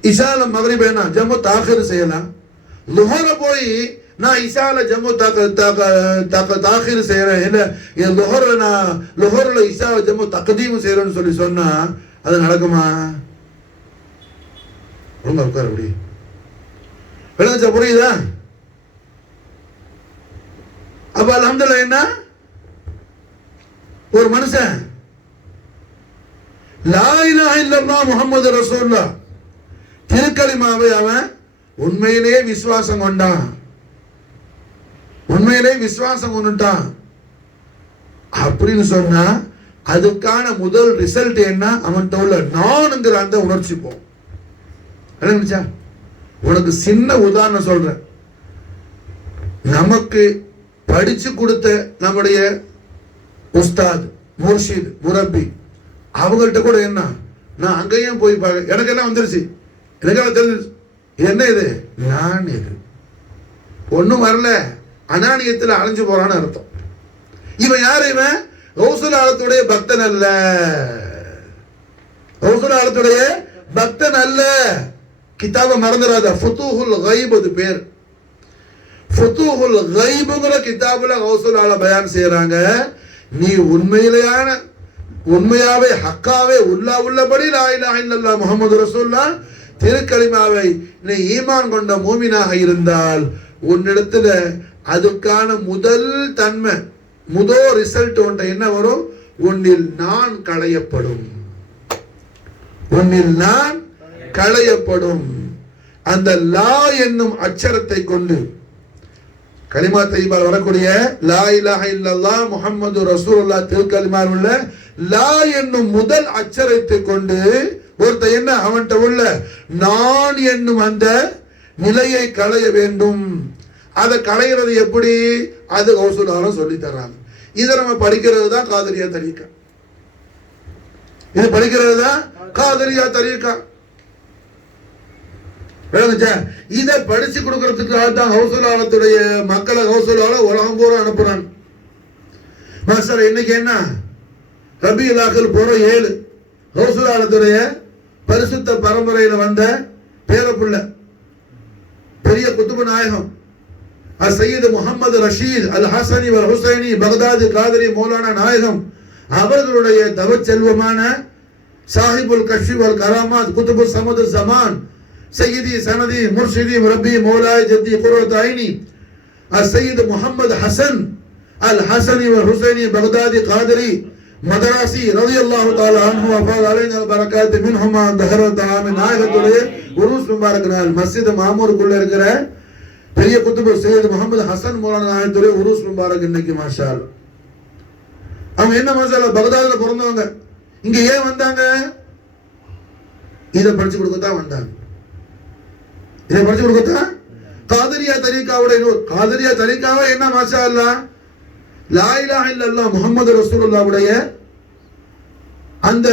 இஷால மகரிபை வேணா ஜம்மு தாகிர் செய்யலாம். லுஹர போய் நான் இஷால ஜம்மு தாகிர் செய்யறேன், இல்ல லுஹர்ல இஷா ஜம்மு தக்தீம் செய்யறேன்னு சொல்லி சொன்னா அது நடக்குமா? ஒழுங்கா உட்கார முடியும். விளங்குச்சா? புரியுதா? அப்ப அல்ஹம்துலில்லாஹ் என்ன, ஒரு மனுஷன் லா இலாஹ இல்லல்லாஹ் முஹம்மது ரசூலுல்லாஹ் திருக்கலிமாவை அவன் உண்மையிலே விசுவாசம் கொண்டான், உண்மையிலே விசுவாசம் கொண்டுட்டான் அப்படின்னு சொன்னா அதுக்கான முதல் ரிசல்ட் என்ன? அவன்கிட்ட உள்ள நான்ங்கிற அந்த உணர்ச்சி போகும். உனக்கு சின்ன உதாரணம் சொல்றேன். நமக்கு படிச்சு கொடுத்த நம்முடைய உஸ்தாத், முர்ஷித், முரப்பி அவங்கள்ட்ட கூட என்ன, நான் அங்கேயும் போய் எனக்கு எல்லாம் வந்துருச்சு, எனக்கெல்லாம் தெரிஞ்சிருச்சு. என்ன இது? நான் இது ஒன்னும் வரல, அனானியத்தில் அலைஞ்சு போறான்னு அர்த்தம். இவன் யாரு? இவன் கௌசுல் ஆலத்துடைய பக்தன் அல்ல, கௌசுல் ஆலத்துடைய பக்தன் அல்ல. கிதாபை மறந்துடாத. ஃபுதூஹுல் கைப் அது பேர். ஃபுதூஹுல் கைப்ங்கிற கிதாபுல கௌசுல் ஆல பயான் செய்யறாங்க. நீ உண்மையாவே ஹக்காவே உள்ளபடி லா இலாஹ இல்லல்லாஹ் முஹம்மது ரசூலுல்லாஹ் திருக்கலிமாவை நீ ஈமான் கொண்ட மூமினாக இருந்தால் உன்னிடத்துல அதுக்கான முதல் தன்மை, முதல் ரிசல்ட் ஒன்றை என்ன வரும்? உன்னில் நான் களையப்படும், உன்னில் நான் களையப்படும். அந்த லா என்னும் அச்சரத்தை கொண்டு கலிமா தய்யிபால் வரக்கூடிய லா இலாஹ இல்லல்லாஹ் முஹம்மது ரசூலுல்லாஹ் திருக்கலிமாவில் உள்ள லா என்னும் முதல் அச்சரத்தை கொண்டு ஒருத்த என்ன, அவன்கிட்ட உள்ள நான் என்னும் அந்த நிலையை களைய வேண்டும். அதை களையிறது எப்படி? அது கௌசுல் சொல்லி தர்றாங்க. இதை நம்ம படிக்கிறது தான் காதரியா தரீக்கா. இது படிக்கிறது தான் காதரியா தரீக்கா. இதை படிச்சு கொடுக்கறதுக்காக தான் கௌசுல் ஆலத்துடைய மக்களை கௌசுல் ஆல உலகம் பூரா அனுப்புறான். மாஸ்டர் இன்னைக்கு என்ன, ரபியுல் ஆகில் போற 7 கௌசுல் ஆலத்துடைய பரிசுத்த பரம்பரையில வந்த பேரப்புள்ள பெரிய குத்துபு நாயகம் சையது முகமது ரஷீத் அல் ஹசனி வல் ஹுசைனி பகதாதி காதரி மௌலானா நாயகம் அவர்களுடைய தவச்செல்வமான சாஹிபுல் கஷ்ஃபி வல் கராமாத் குத்துபு சமது ஜமான் சையதி சனதி முர்ஷிதி ரப்பி மௌலாய் ஜத்தி குர்ரத் ஐனி சையது முகமது ஹசன் அல் ஹசனி வல் ஹுசைனி பகதாதி காதரி மதராசி ரலியல்லாஹு தஆலா அன்ஹு வஃபாத் அலைனா பரக்காத் மின்ஹுமா தஹரத் ஆமின் நாயகத்துடைய உருஸ் முபாரக் நாள் மஸ்ஜித் மாமூருக்குள்ள இருக்கிற பெரிய குத்துபு சையது முகமது ஹசன் மௌலானா நாயகத்துடைய உருஸ் முபாரக் இன்னைக்கு மாஷா அல்லாஹ். அவங்க என்ன மசாலா, பகதாதுல பிறந்தவங்க. இங்க ஏன் வந்தாங்க? இதை படிச்சு கொடுக்கத்தான் வந்தாங்க. இதை படிச்சு கொடுக்கத்தான். காதரியா தரீகாவுடைய காதரியா தரீகாவை என்ன மாஷா அல்லாஹ், லா இலாஹ இல்லல்லாஹ் முஹம்மது ரசூலுல்லாஹ்வுடைய அந்த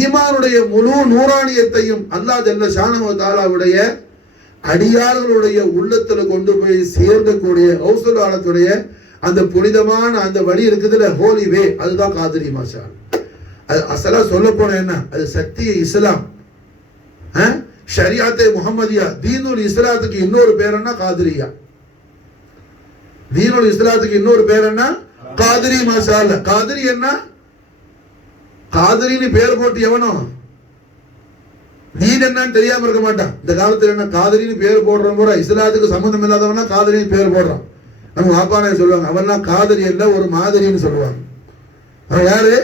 ஈமானுடைய முழு நூறானியத்தையும் அல்லாஹ் ஜல்ல ஷானஹு வ தஆலாவுடைய அடியார்களுடைய உள்ளத்துல கொண்டு போய் சேர்க்கக்கூடிய கௌசுல் ஆலத்துடைய அந்த புனிதமான அந்த வழி இருக்குதுல, ஹோலி வே, அதுதான் காதரி மாஷா. அது அசலா சொல்ல போன என்ன, அது சத்திய இஸ்லாம், ஷரியாத்தே முஹம்மதியா, தீனுல் இஸ்லாத்துக்கு இன்னொரு பேர் என்ன, காதரியா. தீனுல் இஸ்லாத்துக்கு இன்னொரு பேர் என்ன, காதரி மாஷா அல்லாஹ். காதரி என்ன, காதரின்னு பேர் போட்டு எவனோ தீன் என்னன்னு தெரியாம இருக்க மாட்டான். இந்த காலத்துல என்ன காதரின்னு பேர் போடுறோம் போற, இஸ்லாத்துக்கு சம்பந்தம் இல்லாதவனா காதரின்னு பேர் போடுறான். நம்ம வாப்பானே சொல்லுவாங்க, அவன்லாம் காதரி அல்ல ஒரு மாதிரின்னு சொல்லுவாங்க. அவன் யாரு?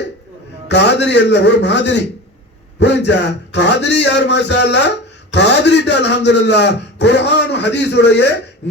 காதரி அல்ல ஒரு மாதிரி. புரிஞ்சா? காதரி யார் மாஷா அல்லாஹ்? காதரிட்ட அல்ஹம்துலில்லாஹ் குர்ஆன் ஹதீஸுடைய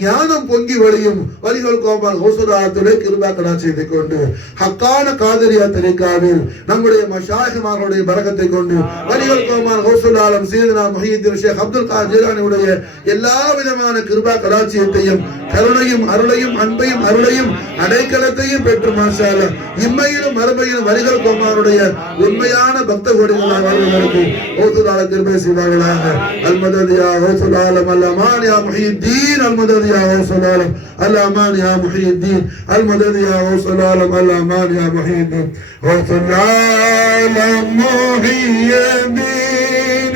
ஞானம் பொங்கி வழியும் வலிகள் கோபால் கௌசுல் ஆலத்துடைய கிருபா கடாட்சியத்தை கொண்டு ஹக்கான காதரியா தரீகாவில் நம்முடைய மஷாயிஹ்மார்களுடைய பரக்கத்தை கொண்டு வலிகள் கோபால் கௌசுல் ஆலம் சையதுனா முஹியுத்தீன் ஷேக் அப்துல் காதர் ஜீலானியுடைய எல்லா விதமான கிருபா கடாட்சியத்தையும் கருணையும் அருளையும் அன்பையும் அருளையும் அடைக்கலத்தையும் பெற்று மாஷா அல்லாஹ் இம்மையிலும் மறுமையிலும் வலிகள் கோபாலுடைய உண்மையான பக்த கோடிகளாக வாழ்வதற்கு கௌசுல் ஆல கிருபை செய்வார்களாக. المدد يا غوث العالم الأمان يا محي الدين المدد يا غوث العالم الأمان يا محي الدين المدد يا غوث العالم الأمان يا محي الدين غوث العالم محي الدين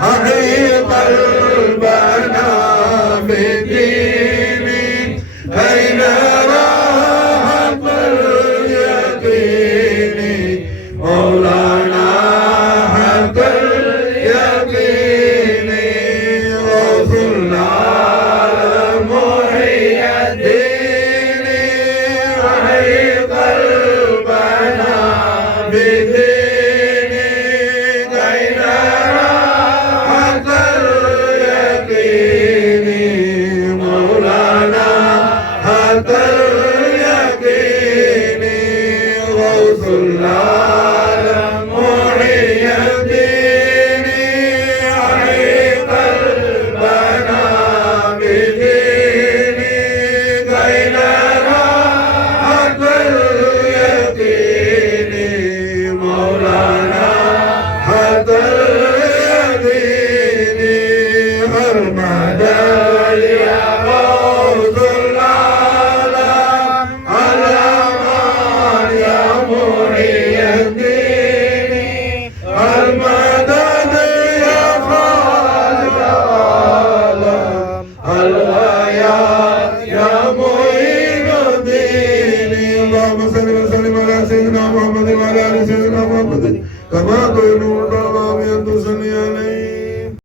أحيي قلبنا بالدين أين راحة اليقين مولانا حق اليقين غوث العالم محي الدين أحيي قلبنا بالدين أين راحة اليقين مولانا حق اليقين غوث العالم محي الدين أحيي قلبنا بالدين أين راحة اليقين مولانا حق اليقين المدى يا غوث العالم الأمان يا محي الدين المدد يا خالق العالم الغايات يا معين الدين اللهم صل وسلم على سيدنا محمد وعلى آل سيدنا محمد كما